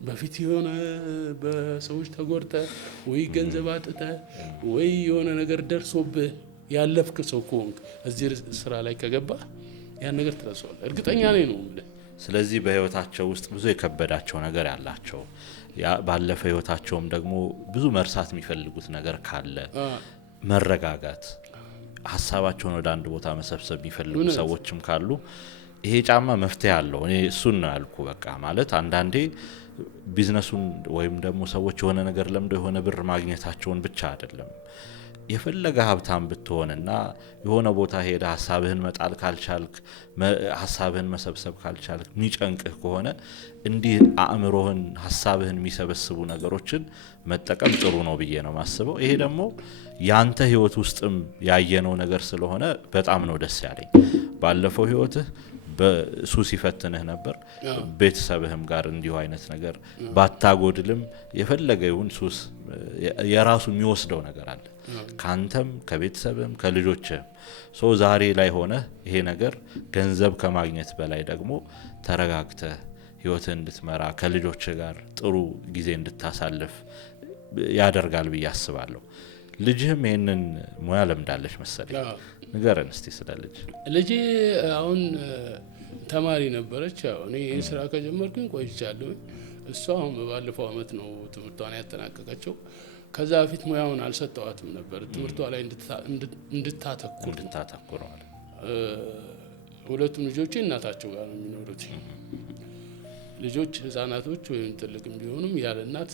በፊት የሆነ በሰዎች ተጎድተ ወይ ገንዘብ አጥተ ወይ የሆነ ነገር ደርሶብህ ያለፍክ ሰው ከሆንክ እዚህ ስራ ላይ ከገባ ያን ነገር ትረሳዋለህ። እርግጠኛ ነኝ ነው የምልህ። ስለዚህ በህይወታቸው ውስጥ ብዙ የከበዳቸው ነገር ያላቸው ባለፈ ህይወታቸውም ደግሞ ብዙ መርሳት የሚፈልጉት ነገር ካለ መረጋጋት፣ ሀሳባቸውን ወደ አንድ ቦታ መሰብሰብ የሚፈልጉ ሰዎችም ካሉ ይሄ ጫማ መፍትሄ አለው። እኔ እሱን ነው ያልኩ። በቃ ማለት አንዳንዴ ቢዝነሱን ወይም ደግሞ ሰዎች የሆነ ነገር ለምደው የሆነ ብር ማግኘታቸውን ብቻ አይደለም። የፈለገ ሀብታም ብትሆንና የሆነ ቦታ ሄደ ሀሳብህን መጣል ካልቻልክ፣ ሀሳብህን መሰብሰብ ካልቻልክ፣ የሚጨንቅህ ከሆነ እንዲህ አእምሮህን ሀሳብህን የሚሰበስቡ ነገሮችን መጠቀም ጥሩ ነው ብዬ ነው ማስበው። ይሄ ደግሞ ያንተ ህይወት ውስጥም ያየነው ነገር ስለሆነ በጣም ነው ደስ ያለኝ። ባለፈው ህይወትህ በሱስ ይፈትንህ ነበር። ቤተሰብህም ጋር እንዲሁ አይነት ነገር ባታጎድልም የፈለገ ይሁን ሱስ የራሱ የሚወስደው ነገር አለ ካንተም ከቤተሰብህም ከልጆችህም። ዛሬ ላይ ሆነ ይሄ ነገር ገንዘብ ከማግኘት በላይ ደግሞ ተረጋግተህ ህይወትህን እንድትመራ ከልጆችህ ጋር ጥሩ ጊዜ እንድታሳልፍ ያደርጋል ብዬ አስባለሁ። ልጅህም ይሄንን ሙያ ለምዳለች መሰለኝ። ንገረን እስቲ ስለ ልጄ። አሁን ተማሪ ነበረች። እኔ ይህን ስራ ከጀመርኩኝ ቆይቻለሁ። እሷ አሁን ባለፈው አመት ነው ትምህርቷን ያጠናቀቀችው። ከዛ በፊት ሙያውን አልሰጠዋትም ነበር፣ ትምህርቷ ላይ እንድታተኩር ማለት። ሁለቱም ልጆቼ እናታቸው ጋር ነው የሚኖሩት። ልጆች ህፃናቶች ወይም ትልቅም ቢሆኑም ያለ እናት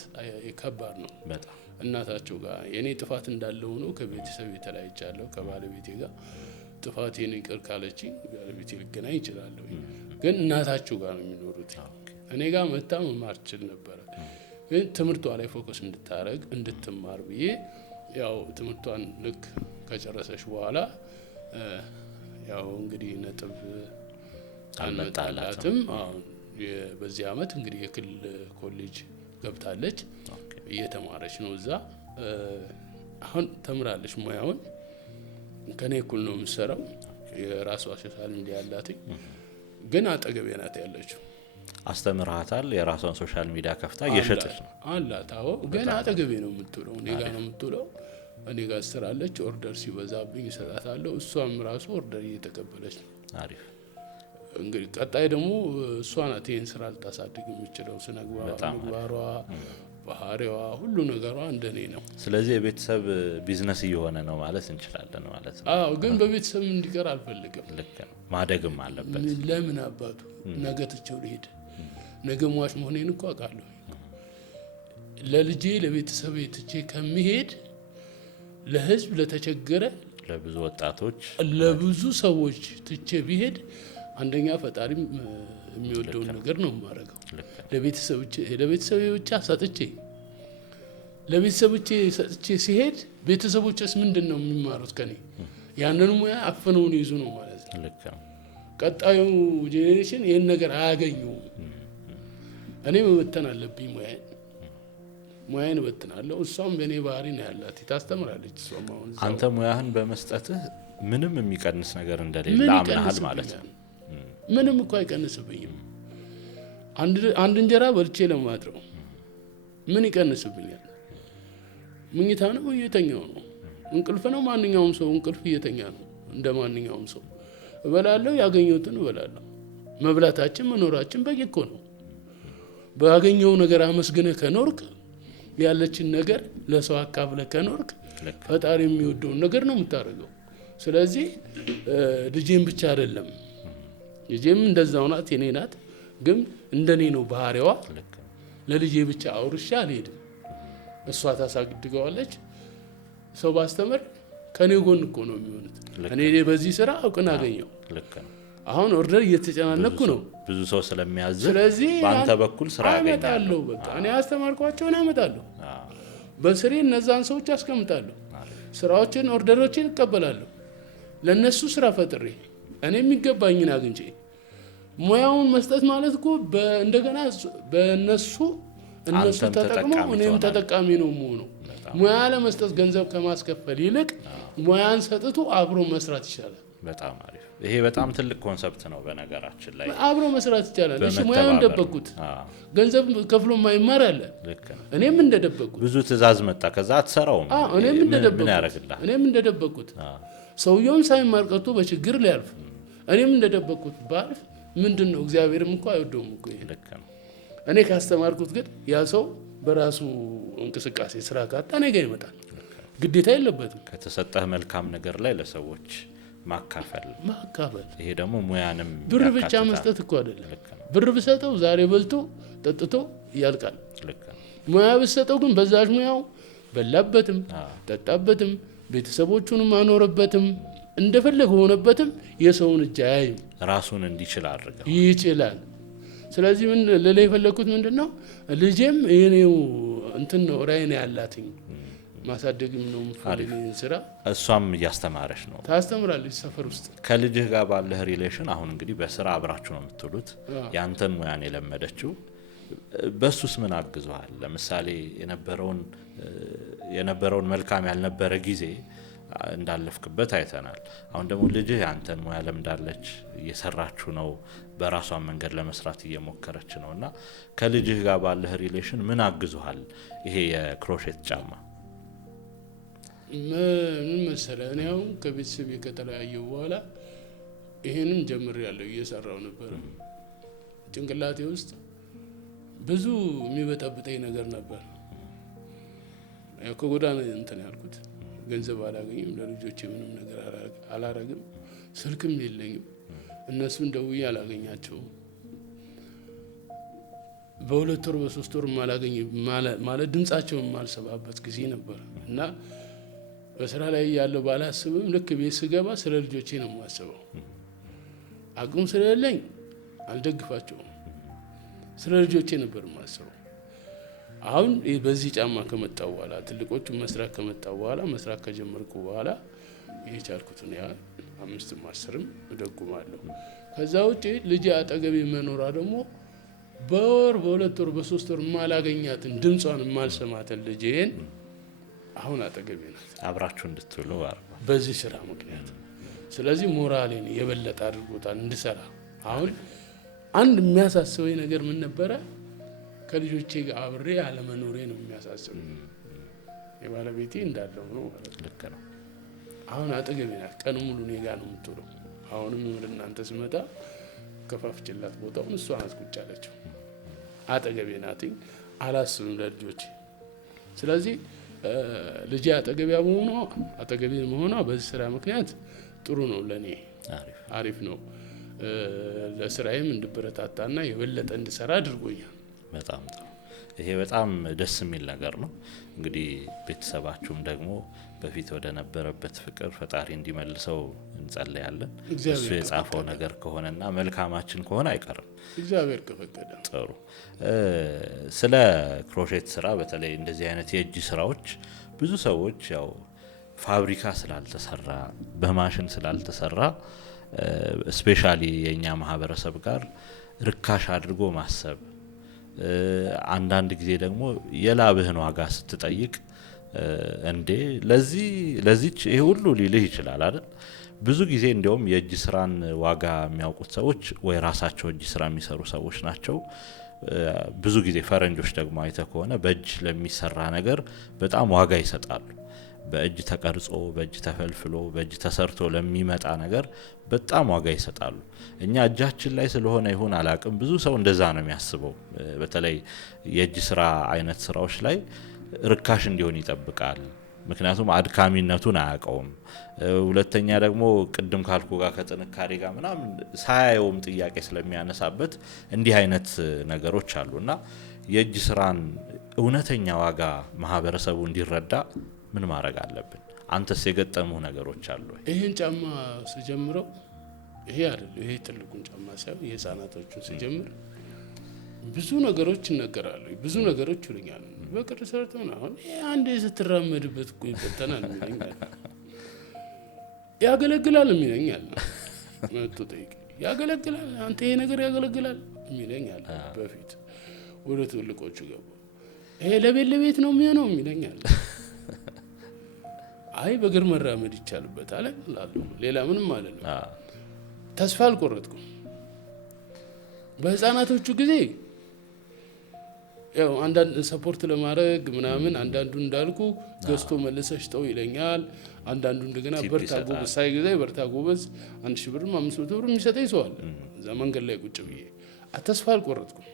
ከባድ ነው በጣም። እናታቸው ጋር የኔ ጥፋት እንዳለው ነው ከቤተሰብ የተለያይቻለሁ። ከባለቤቴ ጋር ጥፋቴን ይቅር ካለችኝ ባለቤቴ ልገናኝ እችላለሁ። ግን እናታቸው ጋር ነው የሚኖሩት። እኔ ጋር መታ መማር ትችል ነበረ። ግን ትምህርቷ ላይ ፎከስ እንድታረግ እንድትማር ብዬ ያው ትምህርቷን ልክ ከጨረሰች በኋላ ያው እንግዲህ ነጥብ አልመጣላትም። በዚህ አመት እንግዲህ የክልል ኮሌጅ ገብታለች፣ እየተማረች ነው እዛ። አሁን ተምራለች ሙያውን። ከኔ እኩል ነው የምትሰራው። የራሷ ሶሻል ሚዲያ አላት፣ ግን አጠገቤ ናት ያለችው። አስተምራታል። የራሷን ሶሻል ሚዲያ ከፍታ እየሸጠች ነው አላት። አዎ፣ ግን አጠገቤ ነው የምትውለው፣ እኔ ጋር ነው የምትውለው። እኔ ጋር ትሰራለች። ኦርደር ሲበዛብኝ እሰጣታለሁ። እሷም ራሱ ኦርደር እየተቀበለች ነው። አሪፍ። እንግዲህ ቀጣይ ደግሞ እሷ ናት ይህን ስራ ልታሳድግ የምችለው። ምግባሯ፣ ባህሪዋ፣ ሁሉ ነገሯ እንደኔ ነው። ስለዚህ የቤተሰብ ቢዝነስ እየሆነ ነው ማለት እንችላለን ማለት ነው። አዎ፣ ግን በቤተሰብ እንዲቀር አልፈልግም። ልክ ነው፣ ማደግም አለበት። ለምን አባቱ ነገ ትቼው ልሄድ? ነገ ሟች መሆኔን እኮ አውቃለሁ። ለልጄ ለቤተሰብ ትቼ ከሚሄድ ለህዝብ ለተቸገረ ለብዙ ወጣቶች ለብዙ ሰዎች ትቼ ቢሄድ አንደኛ ፈጣሪም የሚወደውን ነገር ነው የማደርገው። ለቤተሰቦቼ ብቻ ሰጥቼ ለቤተሰቦቼ ሰጥቼ ሲሄድ ቤተሰቦቼስ ምንድን ነው የሚማሩት ከኔ? ያንን ሙያ አፈነውን ይዙ ነው ማለት ነው። ቀጣዩ ጄኔሬሽን ይህን ነገር አያገኙም። እኔ መበተን አለብኝ ሙያዬን እበትናለሁ። እሷም በእኔ ባህሪ ነው ያላት፣ ታስተምራለች። እሷም አሁን አንተ ሙያህን በመስጠትህ ምንም የሚቀንስ ነገር እንደሌለ አምናሃል ማለት ነው። ምንም እኮ አይቀንስብኝም። አንድ እንጀራ በልቼ ለማድረው ምን ይቀንስብኛል? ምኝታ ነው፣ እየተኛው ነው። እንቅልፍ ነው፣ ማንኛውም ሰው እንቅልፍ እየተኛ ነው። እንደ ማንኛውም ሰው እበላለሁ፣ ያገኘሁትን እበላለሁ። መብላታችን መኖራችን በቂ እኮ ነው። ባገኘው ነገር አመስግነህ ከኖርክ፣ ያለችን ነገር ለሰው አካፍለህ ከኖርክ ፈጣሪ የሚወደውን ነገር ነው የምታደርገው። ስለዚህ ልጄም ብቻ አይደለም፣ ልጄም እንደዛው ናት፣ የኔ ናት። ግን እንደኔ ነው ባህሪዋ። ለልጄ ብቻ አውርሻ አልሄድም። እሷ ታሳድገዋለች። ሰው ባስተምር ከኔ ጎን እኮ ነው የሚሆኑት። እኔ በዚህ ስራ እውቅና አገኘው። አሁን ኦርደር እየተጨናነኩ ነው ብዙ ሰው ስለሚያዝ። ስለዚህ በአንተ በኩል ስራ አመጣለሁ። በቃ እኔ አስተማርኳቸውን አመጣለሁ። በስሬ እነዛን ሰዎች አስቀምጣለሁ። ስራዎችን ኦርደሮችን እቀበላለሁ። ለነሱ ስራ ፈጥሬ እኔ የሚገባኝን አግኝቼ ሙያውን መስጠት ማለት እኮ እንደገና በእነሱ እነሱ ተጠቅመው እኔም ተጠቃሚ ነው የምሆነው። ሙያ ለመስጠት ገንዘብ ከማስከፈል ይልቅ ሙያን ሰጥቶ አብሮ መስራት ይሻላል። በጣም አሪፍ። ይሄ በጣም ትልቅ ኮንሰፕት ነው በነገራችን ላይ። አብሮ መስራት ይቻላል። እሺ ሙያውን ደበቁት፣ ገንዘብ ከፍሎ የማይማር አለ። እኔም እንደደበቁት ብዙ ትእዛዝ መጣ፣ ከዛ አትሰራውም። እኔም እንደደበቁት ሰውየውን ሳይማር ቀርቶ በችግር ሊያልፍ እኔም እንደደበቁት ባልፍ ምንድነው? እግዚአብሔርም እኮ አይወደውም እኮ ይሄ። እኔ ካስተማርኩት ግን ያ ሰው በራሱ እንቅስቃሴ ስራ ካጣ እኔ ጋር ይመጣል። ግዴታ የለበትም። ከተሰጠህ መልካም ነገር ላይ ለሰዎች ማካፈል። ይሄ ደግሞ ሙያንም ብር ብቻ መስጠት እኮ አይደለም። ብር ብሰጠው ዛሬ በልቶ ጠጥቶ ያልቃል። ሙያ ብሰጠው ግን በዛች ሙያው በላበትም ጠጣበትም ቤተሰቦቹንም አኖረበትም እንደፈለገ ሆነበትም የሰውን እጅ አያይም። ራሱን እንዲችል አድርገው ይችላል። ስለዚህ ምን ለላይ የፈለኩት ምንድነው? ልጄም የኔው እንትን ነው ራዕይ ነው ያላትኝ ማሳደግም ነው ፈልገኝ ስራ። እሷም እያስተማረች ነው። ታስተምራለች ሰፈር ውስጥ። ከልጅህ ጋር ባለህ ሪሌሽን አሁን እንግዲህ በስራ አብራችሁ ነው የምትውሉት። ያንተን ሙያን የለመደችው በሱስ ምን አግዟል? ለምሳሌ የነበረውን መልካም ያልነበረ ጊዜ እንዳለፍክበት አይተናል። አሁን ደግሞ ልጅህ ያንተን ሙያ ለምዳለች፣ እየሰራችሁ ነው፣ በራሷን መንገድ ለመስራት እየሞከረች ነውና ከልጅህ ጋር ባለህ ሪሌሽን ምን አግዟል? ይሄ የክሮሼት ጫማ ምን መሰለህ፣ እኔ አሁን ከቤተሰብ ከተለያየሁ በኋላ ይሄንን ጀምሬያለሁ፣ እየሰራው ነበር። ጭንቅላቴ ውስጥ ብዙ የሚበጠብጠኝ ነገር ነበር። ያው ከጎዳና እንትን ያልኩት ገንዘብ አላገኝም፣ ለልጆቼ ምንም ነገር አላረግም፣ ስልክም የለኝም፣ እነሱን ደውዬ አላገኛቸውም። በሁለት ወር በሶስት ወር ማላገኝ ማለት ድምጻቸውን ማልሰማበት ጊዜ ነበር እና በስራ ላይ ያለው ባላስብም ልክ ቤት ስገባ ስለ ልጆቼ ነው የማስበው። አቅም ስለሌለኝ አልደግፋቸውም፣ ስለ ልጆቼ ነበር የማስበው። አሁን በዚህ ጫማ ከመጣው በኋላ ትልቆቹ መስራት ከመጣው በኋላ መስራት ከጀመርኩ በኋላ የቻልኩትን ያህል 5ም 10ም እደጉማለሁ። ከዛ ውጪ ልጅ አጠገቤ መኖራ ደግሞ በወር በሁለት ወር በሶስት ወር ማላገኛትን ድምጿን ማልሰማትን ልጄን አሁን አጠገቤ ናት፣ አብራችሁ እንድትውሉ በዚህ ስራ ምክንያት። ስለዚህ ሞራሌን የበለጠ አድርጎታል እንድሰራ። አሁን አንድ የሚያሳስበኝ ነገር ምን ነበረ? ከልጆቼ ጋር አብሬ አለመኖሬ ነው የሚያሳስበኝ። የባለቤቴ እንዳለው ነው ማለት ነው። አሁን አጠገቤ ናት፣ ቀን ሙሉ እኔ ጋር ነው የምትውለው። አሁንም ወደ እናንተ ስመጣ ከፋፍችላት ቦታውን እሷ ናት ቁጭ ያለችው፣ አጠገቤ ናት። አላስብም ለልጆቼ። ስለዚህ ልጄ አጠገቤ መሆኗ በዚህ ስራ ምክንያት ጥሩ ነው፣ ለኔ አሪፍ ነው። ለስራዬም እንድበረታታና የበለጠ እንድሰራ አድርጎኛል። በጣም ጥሩ። ይሄ በጣም ደስ የሚል ነገር ነው። እንግዲህ ቤተሰባችሁም ደግሞ በፊት ወደ ነበረበት ፍቅር ፈጣሪ እንዲመልሰው እንጸልያለን። እሱ የጻፈው ነገር ከሆነና መልካማችን ከሆነ አይቀርም፣ እግዚአብሔር ከፈቀደ። ጥሩ። ስለ ክሮሼት ስራ በተለይ እንደዚህ አይነት የእጅ ስራዎች ብዙ ሰዎች ያው ፋብሪካ ስላልተሰራ በማሽን ስላልተሰራ ስፔሻሊ የኛ ማህበረሰብ ጋር ርካሽ አድርጎ ማሰብ፣ አንዳንድ ጊዜ ደግሞ የላብህን ዋጋ ስትጠይቅ እንዴ ለዚች ይሄ ሁሉ ሊልህ ይችላል አይደል? ብዙ ጊዜ እንዲያውም የእጅ ስራን ዋጋ የሚያውቁት ሰዎች ወይ ራሳቸው እጅ ስራ የሚሰሩ ሰዎች ናቸው። ብዙ ጊዜ ፈረንጆች ደግሞ አይተህ ከሆነ በእጅ ለሚሰራ ነገር በጣም ዋጋ ይሰጣሉ። በእጅ ተቀርጾ በእጅ ተፈልፍሎ በእጅ ተሰርቶ ለሚመጣ ነገር በጣም ዋጋ ይሰጣሉ። እኛ እጃችን ላይ ስለሆነ ይሁን አላቅም ብዙ ሰው እንደዛ ነው የሚያስበው። በተለይ የእጅ ስራ አይነት ስራዎች ላይ ርካሽ እንዲሆን ይጠብቃል። ምክንያቱም አድካሚነቱን አያውቀውም። ሁለተኛ ደግሞ ቅድም ካልኩ ጋር ከጥንካሬ ጋር ምናምን ሳያየውም ጥያቄ ስለሚያነሳበት እንዲህ አይነት ነገሮች አሉና የእጅ ስራን እውነተኛ ዋጋ ማህበረሰቡ እንዲረዳ ምን ማድረግ አለብን? አንተስ የገጠሙ ነገሮች አሉ? ይሄን ጫማ ስጀምረው ይሄ አይደለም፣ ይሄ ትልቁን ጫማ ሳይሆን የህፃናቶቹን ስጀምር ብዙ ነገሮች ይነገራሉ፣ ብዙ ነገሮች ይሉኛል። በቅር ሰርተው ነው አሁን አንዴ ስትራመድበት እኮ ይፈተናል የሚለኛል፣ ያገለግላል የሚለኛል። መጥቶ ጠይቅ ያገለግላል፣ አንተ ይሄ ነገር ያገለግላል የሚለኛል። በፊት ወደ ትልቆቹ ገባ፣ ይሄ ለቤት ነው የሚሆነው የሚለኛል። አይ በእግር መራመድ ይቻልበታል እላለሁ። ሌላ ምንም ማለት ነው። ተስፋ አልቆረጥኩም። በህፃናቶቹ ጊዜ ያው አንዳንድ ሰፖርት ለማድረግ ምናምን አንዳንዱ እንዳልኩ ገዝቶ መልሰሽ ጠው ይለኛል። አንዳንዱ እንደገና በርታ ጎበዝ ሳይገዛ በርታ ጎበዝ 1000 ብርም 500 ብርም የሚሰጠኝ ሰው አለ። እዛ መንገድ ላይ ቁጭ ብዬ ተስፋ አልቆረጥኩም።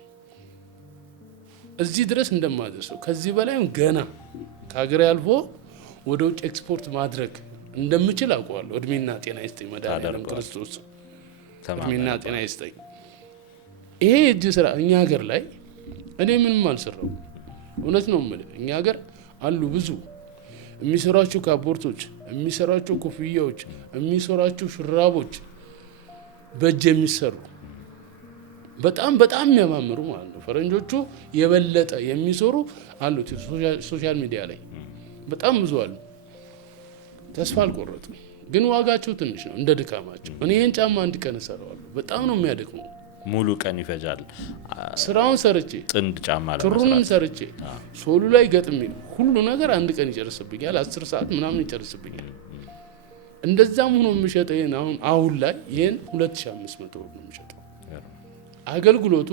እዚህ ድረስ እንደማደርሰው ከዚህ በላይም ገና ከሀገር ያልፎ ወደ ውጭ ኤክስፖርት ማድረግ እንደምችል አውቀዋለሁ። እድሜና ጤና ይስጠኝ መድኃኒዓለም ክርስቶስ፣ እድሜና ጤና ይስጠኝ። ይሄ የእጅ ስራ እኛ ሀገር ላይ እኔ ምንም አልሰራው። እውነት ነው የምልህ። እኛ ሀገር አሉ ብዙ የሚሰሯቸው ካፖርቶች፣ የሚሰሯቸው ኮፍያዎች፣ የሚሰሯቸው ሹራቦች በእጅ የሚሰሩ በጣም በጣም የሚያማምሩ ማለት ነው። ፈረንጆቹ የበለጠ የሚሰሩ አሉት። ሶሻል ሚዲያ ላይ በጣም ብዙ አሉ። ተስፋ አልቆረጥም፣ ግን ዋጋቸው ትንሽ ነው እንደ ድካማቸው። እኔ ይህን ጫማ አንድ ቀን እሰራዋለሁ። በጣም ነው የሚያደክመው። ሙሉ ቀን ይፈጃል። ስራውን ሰርቼ ጥንድ ጫማ ክሩንም ሰርቼ ሶሉ ላይ ገጥሜ ሁሉ ነገር አንድ ቀን ይጨርስብኛል። 10 ሰዓት ምናምን ይጨርስብኛል። እንደዛም ሆኖ የሚሸጠው ይሄን አሁን ላይ ይሄን 2500 ብር ነው የሚሸጠው። አገልግሎቱ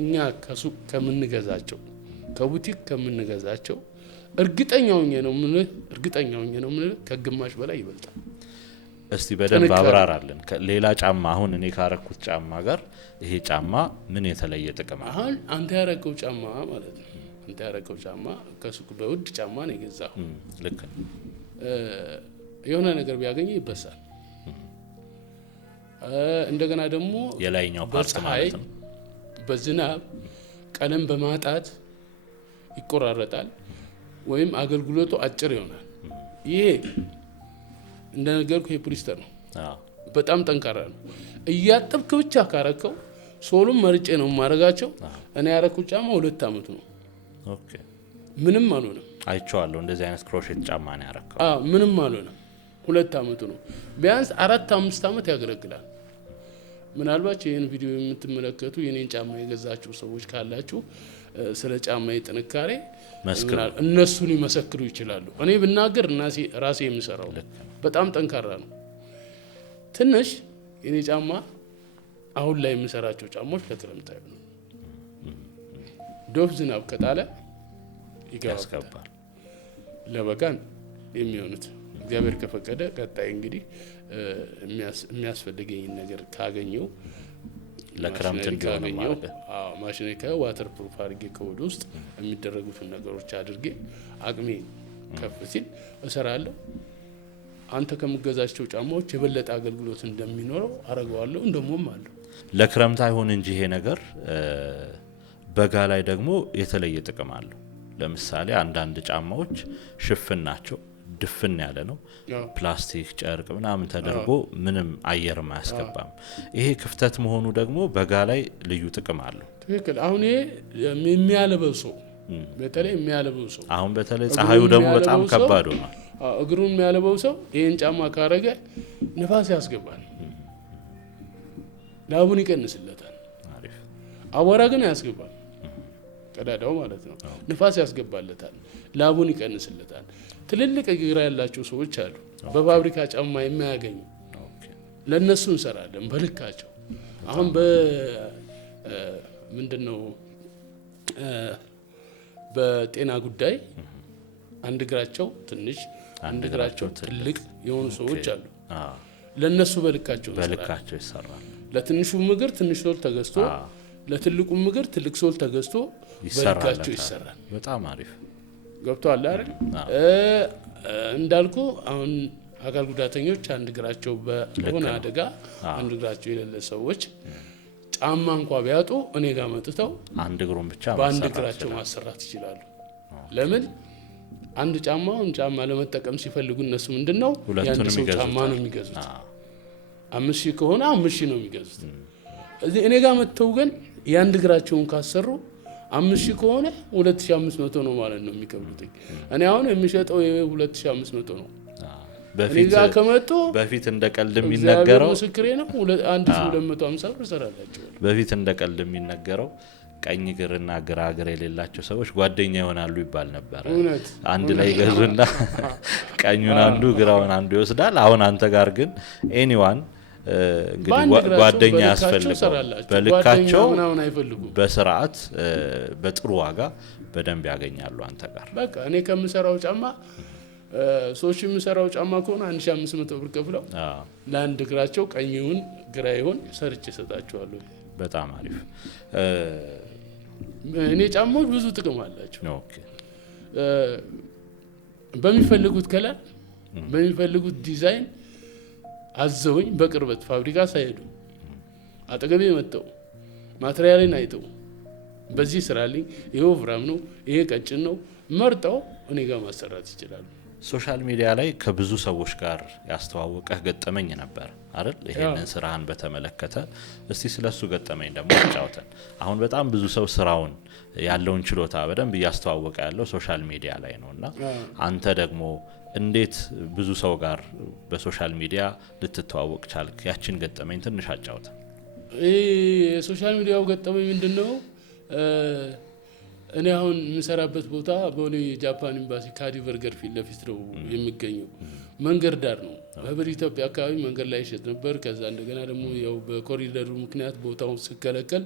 እኛ ከሱቅ ከምንገዛቸው ከቡቲክ ከምንገዛቸው እርግጠኛው ነው ምን ከግማሽ በላይ ይበልጣል። እስቲ በደንብ አብራራለን። ሌላ ጫማ አሁን እኔ ካረኩት ጫማ ጋር ይሄ ጫማ ምን የተለየ ጥቅም አለ? አሁን አንተ ያረከው ጫማ ማለት ነው። አንተ ያረከው ጫማ ከሱቅ በውድ ጫማ ነው የገዛው። ልክ ነው። የሆነ ነገር ቢያገኝ ይበሳል። እንደገና ደግሞ የላይኛው ፓርት ማለት ነው በዝናብ ቀለም በማጣት ይቆራረጣል ወይም አገልግሎቱ አጭር ይሆናል። ይሄ እንደነገርኩ የፖሊስተር ነው። በጣም ጠንካራ ነው። እያጠብክ ብቻ ካረከው ሶሉም መርጬ ነው ማረጋቸው። እኔ ያረኩት ጫማ 2 አመት ነው። ኦኬ ምንም አልሆነም። አይቼዋለሁ። እንደዚህ አይነት ክሮሼት ጫማ ነው ያረከው። ምንም አልሆነም። 2 አመት ነው። ቢያንስ 4-5 አመት ያገለግላል። ምናልባት ይህን ቪዲዮ የምትመለከቱ የኔን ጫማ የገዛችሁ ሰዎች ካላችሁ ስለ ጫማ ጥንካሬ እነሱን ይመሰክሩ ይችላሉ። እኔ ብናገር ራሴ የምሰራው በጣም ጠንካራ ነው። ትንሽ የኔ ጫማ አሁን ላይ የምሰራቸው ጫማዎች ለክረምት አይሆንም። ዶፍ ዝናብ ከጣለ ይገባል። ለበጋን የሚሆኑት እግዚአብሔር ከፈቀደ ቀጣይ እንግዲህ የሚያስፈልገኝ ነገር ካገኘው ለክረምት እንዲሆን ማለት ማሽኔ ከዋተር ፕሩፍ አድርጌ ከወደ ውስጥ የሚደረጉትን ነገሮች አድርጌ አቅሜ ከፍ ሲል እሰራለሁ። አንተ ከምገዛቸው ጫማዎች የበለጠ አገልግሎት እንደሚኖረው አረጋዋለሁ። እንደሞም አለው። ለክረምት አይሆን እንጂ ይሄ ነገር በጋ ላይ ደግሞ የተለየ ጥቅም አለው። ለምሳሌ አንዳንድ ጫማዎች ሽፍን ናቸው፣ ድፍን ያለ ነው፣ ፕላስቲክ ጨርቅ ምናምን ተደርጎ ምንም አየርም አያስገባም። ይሄ ክፍተት መሆኑ ደግሞ በጋ ላይ ልዩ ጥቅም አለው። ትክክል። አሁን ይሄ የሚያለበው ሰው በተለይ የሚያለበው ሰው አሁን በተለይ ፀሐዩ ደግሞ በጣም ከባድ ሆኗል። እግሩን የሚያለበው ሰው ይሄን ጫማ ካረገ ንፋስ ያስገባል፣ ላቡን ይቀንስለታል። አቧራ ግን ያስገባል፣ ቀዳዳው ማለት ነው። ንፋስ ያስገባለታል፣ ላቡን ይቀንስለታል። ትልልቅ እግር ያላቸው ሰዎች አሉ በፋብሪካ ጫማ የማያገኙ፣ ለነሱ እንሰራለን በልካቸው። አሁን ምንድነው በጤና ጉዳይ አንድ እግራቸው ትንሽ አንድ እግራቸው ትልቅ የሆኑ ሰዎች አሉ። ለነሱ በልካቸው ይሰራል። ለትንሹ እግር ትንሽ ሶል ተገዝቶ ለትልቁ እግር ትልቅ ሶል ተገዝቶ በልካቸው ይሰራል። በጣም አሪፍ ገብቷል አይደል? እንዳልኩ አሁን አካል ጉዳተኞች አንድ እግራቸው በሆነ አደጋ አንድ እግራቸው የሌለ ሰዎች ጫማ እንኳን ቢያጡ እኔ ጋር መጥተው አንድ እግሩን ብቻ በአንድ እግራቸው ማሰራት ይችላሉ። ለምን? አንድ ጫማውን ጫማ ለመጠቀም ሲፈልጉ እነሱ ምንድነው ያን ሰው ጫማ ነው የሚገዙት። 5000 ከሆነ 5000 ነው የሚገዙት። እዚህ እኔ ጋር መጥተው ግን የአንድ እግራቸውን ካሰሩ 5000 ከሆነ 2500 ነው ማለት ነው የሚከብሉት። እኔ አሁን የሚሸጠው 2500 ነው። በፊት እንደ ቀልድ የሚነገረው ምስክሬ ነው 1250 ብር ሰራላቸው። በፊት እንደ ቀልድ የሚነገረው ቀኝ እግርና ግራ እግር የሌላቸው ሰዎች ጓደኛ ይሆናሉ ይባል ነበር። እውነት አንድ ላይ ገዙና ቀኙን አንዱ ግራውን አንዱ ይወስዳል። አሁን አንተ ጋር ግን ኤኒዋን እንግዲህ ጓደኛ ያስፈልጋል። በልካቸው በስርዓት በጥሩ ዋጋ በደንብ ያገኛሉ አንተ ጋር። በቃ እኔ ከምሰራው ጫማ ሰዎች የሚሰራው ጫማ ከሆነ 1500 ብር ከፍለው ለአንድ እግራቸው ቀኝውን ግራ ይሁን ሰርቼ እሰጣቸዋለሁ። በጣም አሪፍ። እኔ ጫማዎች ብዙ ጥቅም አላቸው። በሚፈልጉት ከለር በሚፈልጉት ዲዛይን አዘውኝ በቅርበት ፋብሪካ ሳይሄዱ አጠገቤ መጥተው ማቴሪያልን አይተው በዚህ ስራልኝ ይሄ ወፍራም ነው ይሄ ቀጭን ነው መርጠው እኔ ጋር ማሰራት ይችላሉ። ሶሻል ሚዲያ ላይ ከብዙ ሰዎች ጋር ያስተዋወቀህ ገጠመኝ ነበር አይደል? ይሄንን ስራህን በተመለከተ እስቲ ስለሱ ገጠመኝ ደግሞ አጫውተን። አሁን በጣም ብዙ ሰው ስራውን ያለውን ችሎታ በደንብ እያስተዋወቀ ያለው ሶሻል ሚዲያ ላይ ነውና አንተ ደግሞ እንዴት ብዙ ሰው ጋር በሶሻል ሚዲያ ልትተዋወቅ ቻልክ? ያችን ገጠመኝ ትንሽ አጫውተን። የሶሻል ሚዲያው ገጠመኝ ምንድነው? እኔ አሁን የምሰራበት ቦታ ቦሌ ጃፓን ኤምባሲ ካዲ በርገር ፊት ለፊት ነው የሚገኘው። መንገድ ዳር ነው። በብር ኢትዮጵያ አካባቢ መንገድ ላይ ይሸጥ ነበር። ከዛ እንደገና ደግሞ ያው በኮሪደሩ ምክንያት ቦታው ሲከለከል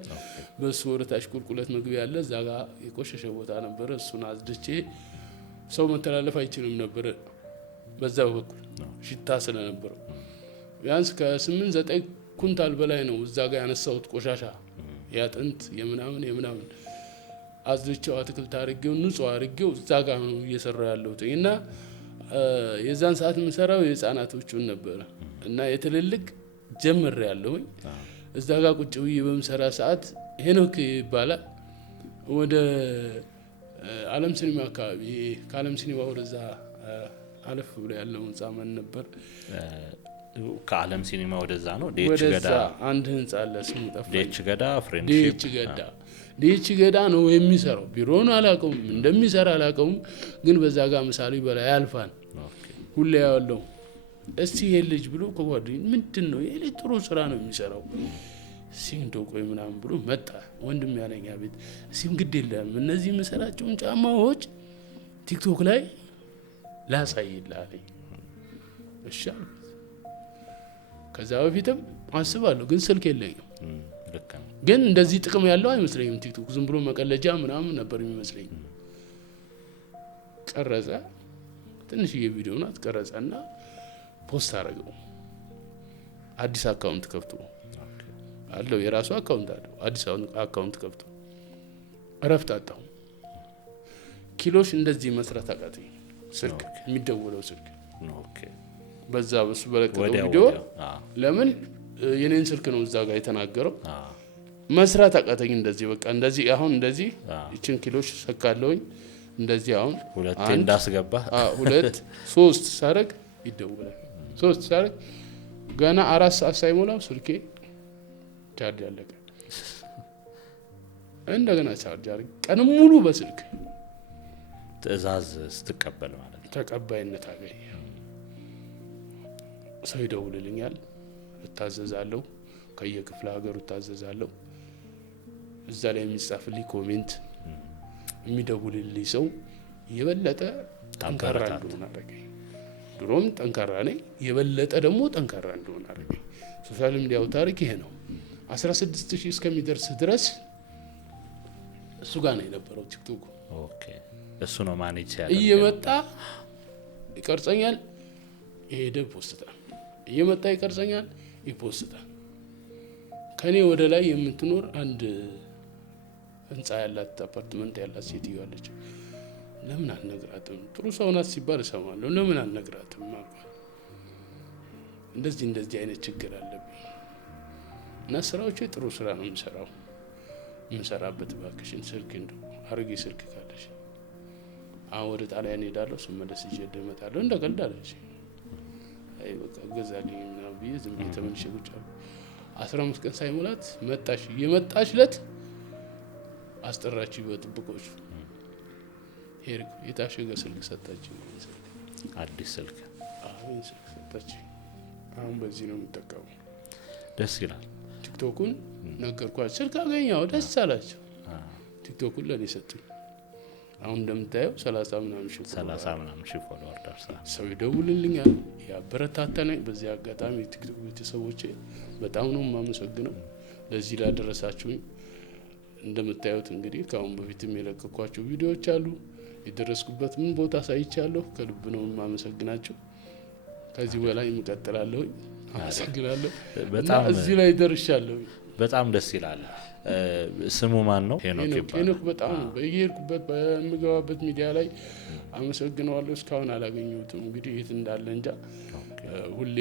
በሱ ወረታች ቁልቁለት መግቢያ አለ። እዛ ጋር የቆሸሸ ቦታ ነበር። እሱን አዝድቼ ሰው መተላለፍ አይችልም ነበር በዛ በኩል ሽታ ስለነበረው። ቢያንስ ከ8-9 ኩንታል በላይ ነው እዛ ጋር ያነሳሁት ቆሻሻ ያጥንት የምናምን አዝድቼው አትክልት አድርጌው ንጹህ አድርጌው እዛ ጋር ነው እየሰራው ያለሁት እና የዛን ሰዓት የምሰራው የህፃናቶቹን ነበር እና የትልልቅ ጀምር ያለሁኝ እዛ ጋር ቁጭ ብዬ በምሰራ ሰዓት ሄኖክ ይባላል ወደ ዓለም ሲኒማ አካባቢ ከዓለም ሲኒማ ወደዛ አለፍ ብሎ ያለው ህንጻ ማን ነበር? ከዓለም ሲኒማ ወደዛ ነው ዴች ገዳ አንድ ህንጻ አለ ስሙ ጠፋኝ። ዴች ገዳ ፍሬንድሺፕ ዴች ገዳ ነው የሚሰራው። ቢሮውን አላውቀውም እንደሚሰራ አላውቀውም፣ ግን በዛ ጋር ምሳሌ በላይ ያልፋል ሁሌ ያለው። እስቲ ይሄ ልጅ ብሎ ከጓደኛዬ ምንድነው ይሄ ልጅ ጥሩ ስራ ነው የሚሰራው ሲንዶ ቆይ ምናምን ብሎ መጣ። ወንድም ያለኝ አቤት ሲም ግድ የለም እነዚህ መሰራቸውን ጫማዎች ቲክቶክ ላይ ላሳይልህ። እሺ ከዛ በፊትም አስባለሁ ግን ስልክ የለኝም። ግን እንደዚህ ጥቅም ያለው አይመስለኝም። ቲክቶክ ዝም ብሎ መቀለጃ ምናምን ነበር የሚመስለኝ። ቀረጸ ትንሽዬ ቪዲዮ ናት ቀረጸና ፖስት አደረገው። አዲስ አካውንት ከፍቶ አለው የራሱ አካውንት አለው። አዲስ አካውንት ከፍቶ እረፍት አጣሁ። ኪሎሽ እንደዚህ መስራት አቃተኝ። ስልክ የሚደውለው ስልክ በዛ በሱ በለቀቀው ቪዲዮ ለምን የኔን ስልክ ነው እዛ ጋር የተናገረው መስራት አቃተኝ። እንደዚህ በቃ እንደዚህ አሁን እንደዚህ እቺን ኪሎሽ ሰካለውኝ እንደዚህ አሁን ሁለት እንዳስገባ 2 3 ሳረግ ይደውላል። 3 ሳረግ ገና 4 ሰዓት ሳይሞላው ስልኬ ቻርጅ አለቀ። እንደገና ቻርጅ አረግ ቀን ሙሉ በስልክ ትዕዛዝ ስትቀበል ማለት ነው። ተቀባይነት አገኘ። ሰው ይደውልልኛል፣ እታዘዛለሁ፣ ከየክፍለ ሀገሩ እታዘዛለሁ። እዛ ላይ የሚጻፍልኝ ኮሜንት የሚደውልልኝ ሰው የበለጠ ጠንካራ እንደሆነ አደረገኝ። ድሮም ጠንካራ ነኝ፣ የበለጠ ደግሞ ጠንካራ እንደሆነ አደረገኝ። ሶሻል ሚዲያው ታሪክ ይሄ ነው። 16000 እስከሚደርስ ድረስ እሱ ጋር ነው የነበረው ቲክቶክ። ኦኬ እሱ ነው ማኔጅ ያለው። እየመጣ ይቀርጸኛል፣ ይሄደ ፖስታል። እየመጣ ይቀርጸኛል፣ ይፖስታል። ከኔ ወደ ላይ የምትኖር አንድ ህንጻ ያላት አፓርትመንት ያላት ሴትዮ አለች። ለምን አልነግራትም? ጥሩ ሰው ናት ሲባል እሰማለሁ። ለምን አልነግራትም አልኳት። እንደዚህ አይነት ችግር አለብኝ እና ስራዎቼ ጥሩ ስራ ነው የምሰራው። የምሰራበት ባክሽን ስልክ እንደው አሮጌ ስልክ ካለሽ አሁን ወደ ጣሊያን ሄዳለሁ ስመለስ ይዤ እመጣለሁ እንደ ቀልድ አለች። አይ በቃ ገዛልኝ እና ብዬ ዝም ብዬ ተመልሼ ቁጭ አልኩ። 15 ቀን ሳይሞላት መጣሽ። የመጣች ለት አስጠራችኝ በጥብቆች ሄድኩ። የታሸገ ስልክ ሰጣችኝ። አዲስ ስልክ አሁን ስልክ ሰጣችኝ። አሁን በዚህ ነው የምጠቀመው። ደስ ይላል። ቲክቶኩን ነገርኳቸው። ስልክ አገኘሁ፣ ደስ አላቸው። ቲክቶክ ለኔ ሰጡኝ። አሁን እንደምታየው 30 ምናምን ሺህ ፎሎወር ደርሷል። ሰው ይደውልልኛል፣ ያበረታታናል። በዚህ አጋጣሚ ቲክቶክ ቤተሰቦቼ በጣም ነው የማመሰግነው ለዚህ ላደረሳችሁኝ። እንደምታዩት እንግዲህ ከአሁን በፊትም የለቀኳቸው ቪዲዮዎች አሉ። የደረስኩበት ምን ቦታ ሳይቻለሁ ከልብ ነው የማመሰግናቸው። ከዚህ በላይ እቀጥላለሁ። አመሰግናለሁ። በጣም እዚህ ላይ ደርሻለሁ። በጣም ደስ ይላል። ስሙ ማን ነው? ሄኖክ ይባላል። ሄኖክ በጣም በየሄድኩበት በምገባበት ሚዲያ ላይ አመሰግነዋለሁ። እስካሁን አላገኘሁትም። እንግዲህ የት እንዳለ እንጃ። ሁሌ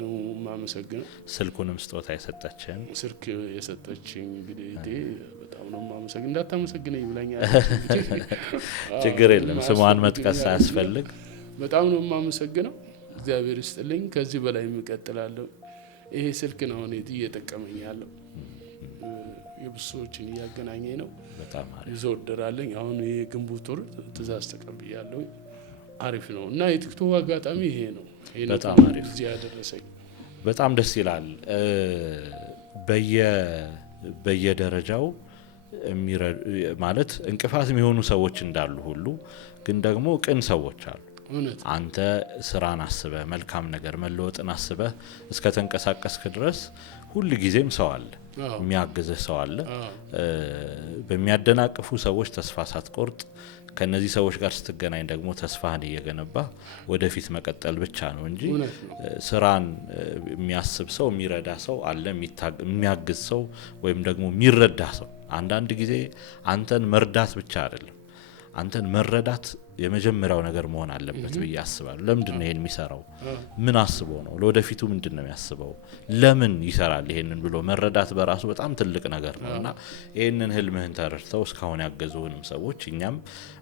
ነው የማመሰግነው። ስልኩንም ስጦታ የሰጠችን ስልክ የሰጠችኝ እንግዲህ በጣም ነው የማመሰግነው። እንዳታመሰግነኝ ብላኛል። ችግር የለም፣ ስሟን መጥቀስ ሳያስፈልግ በጣም ነው የማመሰግነው። እግዚአብሔር ይስጥልኝ። ከዚህ በላይ እቀጥላለሁ። ይሄ ስልክ ነው እኔ እየጠቀመኝ ያለው፣ የብዙ ሰዎችን እያገናኘኝ ነው። በጣም አሪፍ ይዘወደራለኝ። አሁን ይሄ ግንቦት ወር ትእዛዝ ተቀብያለሁ። አሪፍ ነው እና የቲክቶክ አጋጣሚ ይሄ ነው። በጣም አሪፍ እዚህ ያደረሰኝ በጣም ደስ ይላል። በየደረጃው ማለት እንቅፋት የሚሆኑ ሰዎች እንዳሉ ሁሉ ግን ደግሞ ቅን ሰዎች አሉ። አንተ ስራን አስበህ መልካም ነገር መለወጥን አስበህ እስከ ተንቀሳቀስክ ድረስ ሁሉ ጊዜም ሰው አለ፣ የሚያግዝህ ሰው አለ። በሚያደናቅፉ ሰዎች ተስፋ ሳትቆርጥ ከነዚህ ሰዎች ጋር ስትገናኝ ደግሞ ተስፋህን እየገነባ ወደፊት መቀጠል ብቻ ነው እንጂ ስራን የሚያስብ ሰው የሚረዳ ሰው አለ፣ የሚያግዝ ሰው ወይም ደግሞ የሚረዳ ሰው። አንዳንድ ጊዜ አንተን መርዳት ብቻ አይደለም፣ አንተን መረዳት የመጀመሪያው ነገር መሆን አለበት ብዬ አስባለሁ። ለምንድን ነው ይሄን የሚሰራው? ምን አስቦ ነው? ለወደፊቱ ምንድን ነው የሚያስበው? ለምን ይሰራል ይሄንን ብሎ መረዳት በራሱ በጣም ትልቅ ነገር ነውና ይሄንን ህልምህን ተረድተው እስካሁን ያገዙንም ሰዎች እኛም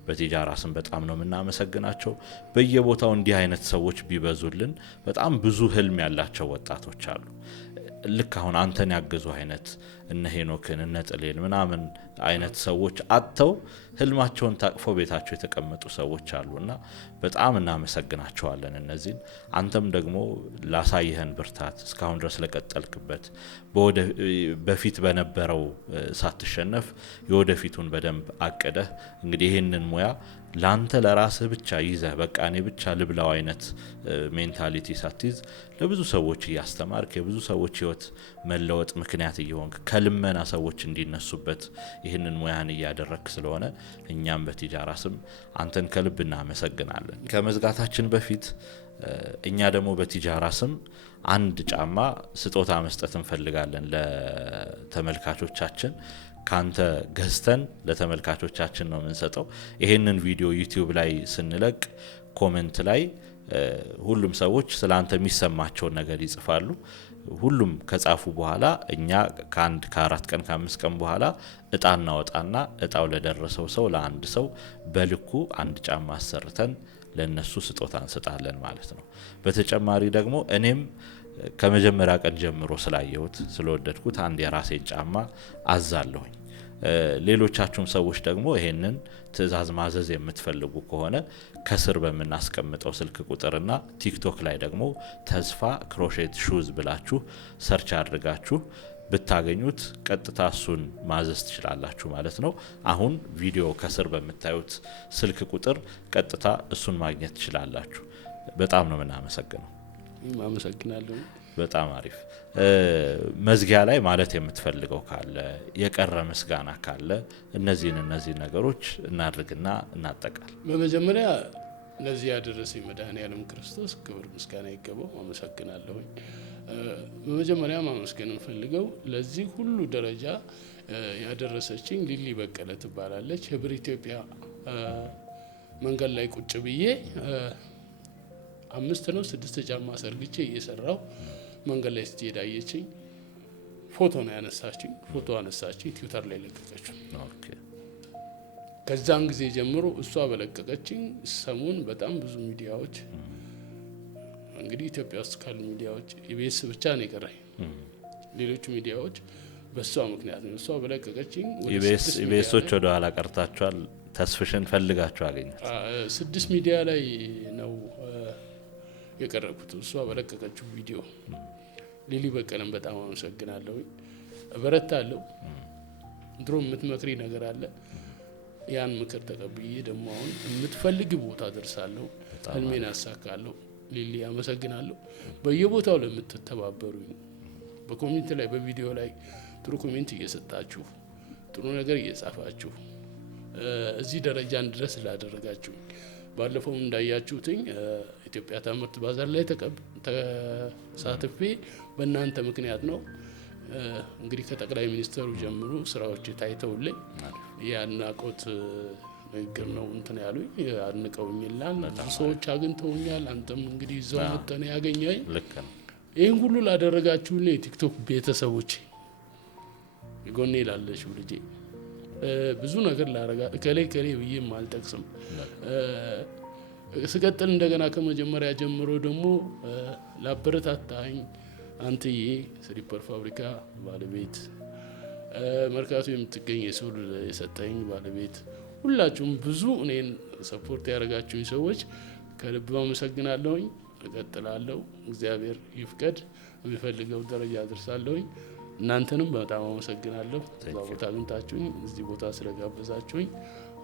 በቲጃራ ስም በጣም ነው የምናመሰግናቸው። በየቦታው እንዲህ አይነት ሰዎች ቢበዙልን በጣም ብዙ ህልም ያላቸው ወጣቶች አሉ። ልክ አሁን አንተን ያገዙ አይነት እነ ሄኖክን እነ ጥሌን ምናምን አይነት ሰዎች አጥተው ህልማቸውን ታቅፈው ቤታቸው የተቀመጡ ሰዎች አሉና በጣም እናመሰግናቸዋለን እነዚህን። አንተም ደግሞ ላሳየህን ብርታት እስካሁን ድረስ ለቀጠልክበት በፊት በነበረው ሳትሸነፍ የወደፊቱን በደንብ አቅደህ እንግዲህ ይህንን ሙያ ላንተ ለራስህ ብቻ ይዘህ በቃ እኔ ብቻ ልብላው አይነት ሜንታሊቲ ሳትይዝ ለብዙ ሰዎች እያስተማርክ የብዙ ሰዎች ህይወት መለወጥ ምክንያት እየሆንክ ከልመና ሰዎች እንዲነሱበት ይህንን ሙያን እያደረክ ስለሆነ እኛም በቲጃራ ስም አንተን ከልብ እናመሰግናለን። ከመዝጋታችን በፊት እኛ ደግሞ በቲጃራ ስም አንድ ጫማ ስጦታ መስጠት እንፈልጋለን ለተመልካቾቻችን። ካንተ ገዝተን ለተመልካቾቻችን ነው የምንሰጠው። ይሄንን ቪዲዮ ዩቲዩብ ላይ ስንለቅ ኮሜንት ላይ ሁሉም ሰዎች ስላንተ የሚሰማቸውን ነገር ይጽፋሉ። ሁሉም ከጻፉ በኋላ እኛ ከ4 ቀን ከ5 ቀን በኋላ እጣ እናወጣና እጣው ለደረሰው ሰው ለአንድ ሰው በልኩ አንድ ጫማ አሰርተን ለነሱ ስጦታ እንሰጣለን ማለት ነው። በተጨማሪ ደግሞ እኔም ከመጀመሪያ ቀን ጀምሮ ስላየሁት ስለወደድኩት አንድ የራሴን ጫማ አዛለሁኝ። ሌሎቻችሁም ሰዎች ደግሞ ይሄንን ትእዛዝ ማዘዝ የምትፈልጉ ከሆነ ከስር በምናስቀምጠው ስልክ ቁጥርና ቲክቶክ ላይ ደግሞ ተስፋ ክሮሼት ሹዝ ብላችሁ ሰርች አድርጋችሁ ብታገኙት ቀጥታ እሱን ማዘዝ ትችላላችሁ ማለት ነው። አሁን ቪዲዮ ከስር በምታዩት ስልክ ቁጥር ቀጥታ እሱን ማግኘት ትችላላችሁ። በጣም ነው የምናመሰግነው። አመሰግናለሁ። በጣም አሪፍ። መዝጊያ ላይ ማለት የምትፈልገው ካለ የቀረ ምስጋና ካለ እነዚህን ነገሮች እናድርግና እናጠቃል። በመጀመሪያ ለዚህ ያደረሰኝ መድኃኔዓለም ክርስቶስ ክብር ምስጋና ይገባው። አመሰግናለሁ። በመጀመሪያ ማመስገን እንፈልገው ለዚህ ሁሉ ደረጃ ያደረሰችኝ ሊሊ በቀለ ትባላለች። ህብር ኢትዮጵያ መንገድ ላይ ቁጭ ብዬ 5 ነው 6 ጫማ ሰርግቼ እየሰራው መንገድ ላይ ስትሄድ አየችኝ። ፎቶ ነው ያነሳችኝ። ፎቶ አነሳችኝ፣ ትዊተር ላይ ለቀቀችው። ከዛን ጊዜ ጀምሮ እሷ በለቀቀችኝ ሰሞን በጣም ብዙ ሚዲያዎች እንግዲህ ኢትዮጵያ ውስጥ ካሉ ሚዲያዎች ኢቢኤስ ብቻ ነው የቀረኝ። ሌሎቹ ሚዲያዎች በሷ ምክንያት ነው። እሷ በለቀቀችኝ ኢቢኤሶች ወደ ኋላ ቀርታቸዋል። ተስፍሽን ፈልጋቸው አገኛት። 6 ሚዲያ ላይ ነው የቀረብኩት እሷ በለቀቀችው ቪዲዮ። ሊሊ በቀለም በጣም አመሰግናለሁ። እበረታለሁ። ድሮ የምትመክሪ ነገር አለ። ያን ምክር ተቀብዬ ደግሞ አሁን የምትፈልጊ ቦታ ደርሳለሁ፣ ህልሜን አሳካለሁ። ሊሊ አመሰግናለሁ። በየቦታው ለምትተባበሩኝ በኮሜንት ላይ በቪዲዮ ላይ ጥሩ ኮሜንት እየሰጣችሁ ጥሩ ነገር እየጻፋችሁ እዚህ ደረጃ እንድረስ ላደረጋችሁ ባለፈው እንዳያችሁትኝ ኢትዮጵያ ታምርት ባዛር ላይ ተሳትፌ በእናንተ ምክንያት ነው። እንግዲህ ከጠቅላይ ሚኒስትሩ ጀምሮ ስራዎች ታይተውልኝ የአድናቆት ንግግር ነው እንትን ያሉኝ አድንቀውኝላል። ሰዎች አግኝተውኛል። አንተም እንግዲህ እዛው መተነ ያገኘኝ ይህን ሁሉ ላደረጋችሁልኝ የቲክቶክ ቤተሰቦች ጎኔ ላለችው ልጄ ብዙ ነገር ላረጋ ከሌ ብዬም አልጠቅስም። ስቀጥል እንደገና ከመጀመሪያ ጀምሮ ደግሞ ላበረታታኝ አንተዬ ስሊፐር ፋብሪካ ባለቤት፣ መርካቶ የምትገኝ የሶል የሰጠኝ ባለቤት፣ ሁላችሁም ብዙ እኔን ሰፖርት ያደረጋችሁኝ ሰዎች ከልብ አመሰግናለሁኝ። እቀጥላለሁ። እግዚአብሔር ይፍቀድ። የሚፈልገው ደረጃ አድርሳለሁኝ። እናንተንም በጣም አመሰግናለሁ። እዛ ቦታ አግኝታችሁኝ እዚህ ቦታ ስለጋበዛችሁኝ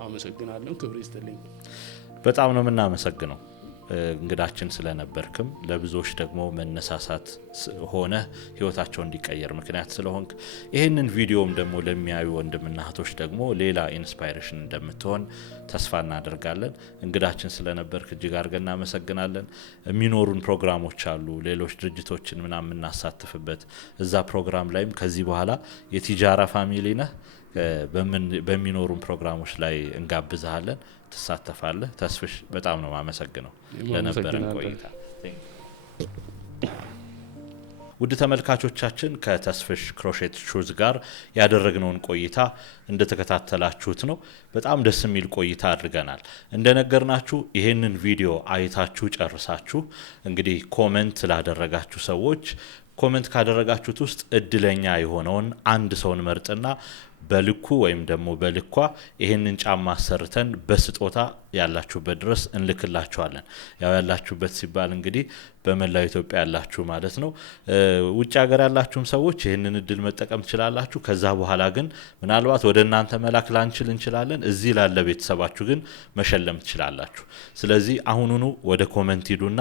አመሰግናለሁ። ክብር ይስጥልኝ። በጣም ነው የምናመሰግነው እንግዳችን ስለነበርክም ለብዙዎች ደግሞ መነሳሳት ሆነ ህይወታቸው እንዲቀየር ምክንያት ስለሆንክ ይህንን ቪዲዮም ደግሞ ለሚያዩ ወንድምና እህቶች ደግሞ ሌላ ኢንስፓይሬሽን እንደምትሆን ተስፋ እናደርጋለን። እንግዳችን ስለነበርክ እጅግ አድርገን እናመሰግናለን። የሚኖሩን ፕሮግራሞች አሉ፣ ሌሎች ድርጅቶችን ምናምን የምናሳትፍበት እዛ ፕሮግራም ላይም ከዚህ በኋላ የቲጃራ ፋሚሊ ነህ በሚኖሩን ፕሮግራሞች ላይ እንጋብዛለን፣ ትሳተፋለህ። ተስፍሽ በጣም ነው ማመሰግነው ለነበረን ቆይታ። ውድ ተመልካቾቻችን ከተስፍሽ ክሮሼት ሹዝ ጋር ያደረግነውን ቆይታ እንደተከታተላችሁት ነው። በጣም ደስ የሚል ቆይታ አድርገናል። እንደነገርናችሁ ይሄንን ቪዲዮ አይታችሁ ጨርሳችሁ እንግዲህ ኮሜንት ላደረጋችሁ ሰዎች ኮሜንት ካደረጋችሁት ውስጥ እድለኛ የሆነውን አንድ ሰውን መርጥና በልኩ ወይም ደግሞ በልኳ ይሄንን ጫማ አሰርተን በስጦታ ያላችሁበት ድረስ እንልክላችኋለን። ያው ያላችሁበት ሲባል እንግዲህ በመላው ኢትዮጵያ ያላችሁ ማለት ነው። ውጭ ሀገር ያላችሁም ሰዎች ይሄንን እድል መጠቀም ትችላላችሁ። ከዛ በኋላ ግን ምናልባት ወደ እናንተ መላክ ላንችል እንችላለን። እዚህ ላለ ቤተሰባችሁ ግን መሸለም ትችላላችሁ። ስለዚህ አሁኑኑ ወደ ኮሜንት ሂዱና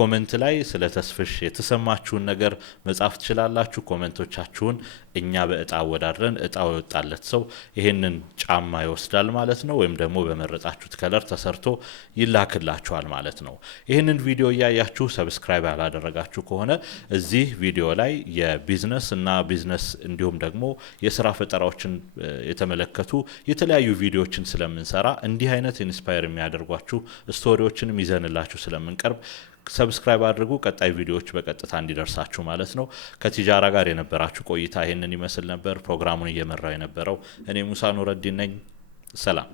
ኮሜንት ላይ ስለ ተስፍሽ የተሰማችሁን ነገር መጻፍ ትችላላችሁ። ኮሜንቶቻችሁን እኛ በእጣ አወዳድረን እጣው የወጣለት ሰው ይሄንን ጫማ ይወስዳል ማለት ነው። ወይም ደግሞ በመረጣችሁት ከለር ተሰርቶ ይላክላችኋል ማለት ነው። ይህንን ቪዲዮ እያያችሁ ሰብስክራይብ ያላደረጋችሁ ከሆነ እዚህ ቪዲዮ ላይ የቢዝነስ እና ቢዝነስ እንዲሁም ደግሞ የስራ ፈጠራዎችን የተመለከቱ የተለያዩ ቪዲዮዎችን ስለምንሰራ እንዲህ አይነት ኢንስፓየር የሚያደርጓችሁ ስቶሪዎችንም ይዘንላችሁ ስለምንቀርብ ሰብስክራይብ አድርጉ። ቀጣይ ቪዲዮዎች በቀጥታ እንዲደርሳችሁ ማለት ነው። ከቲጃራ ጋር የነበራችሁ ቆይታ ይሄንን ይመስል ነበር። ፕሮግራሙን እየመራው የነበረው እኔ ሙሳ ኑረዲን ነኝ። ሰላም።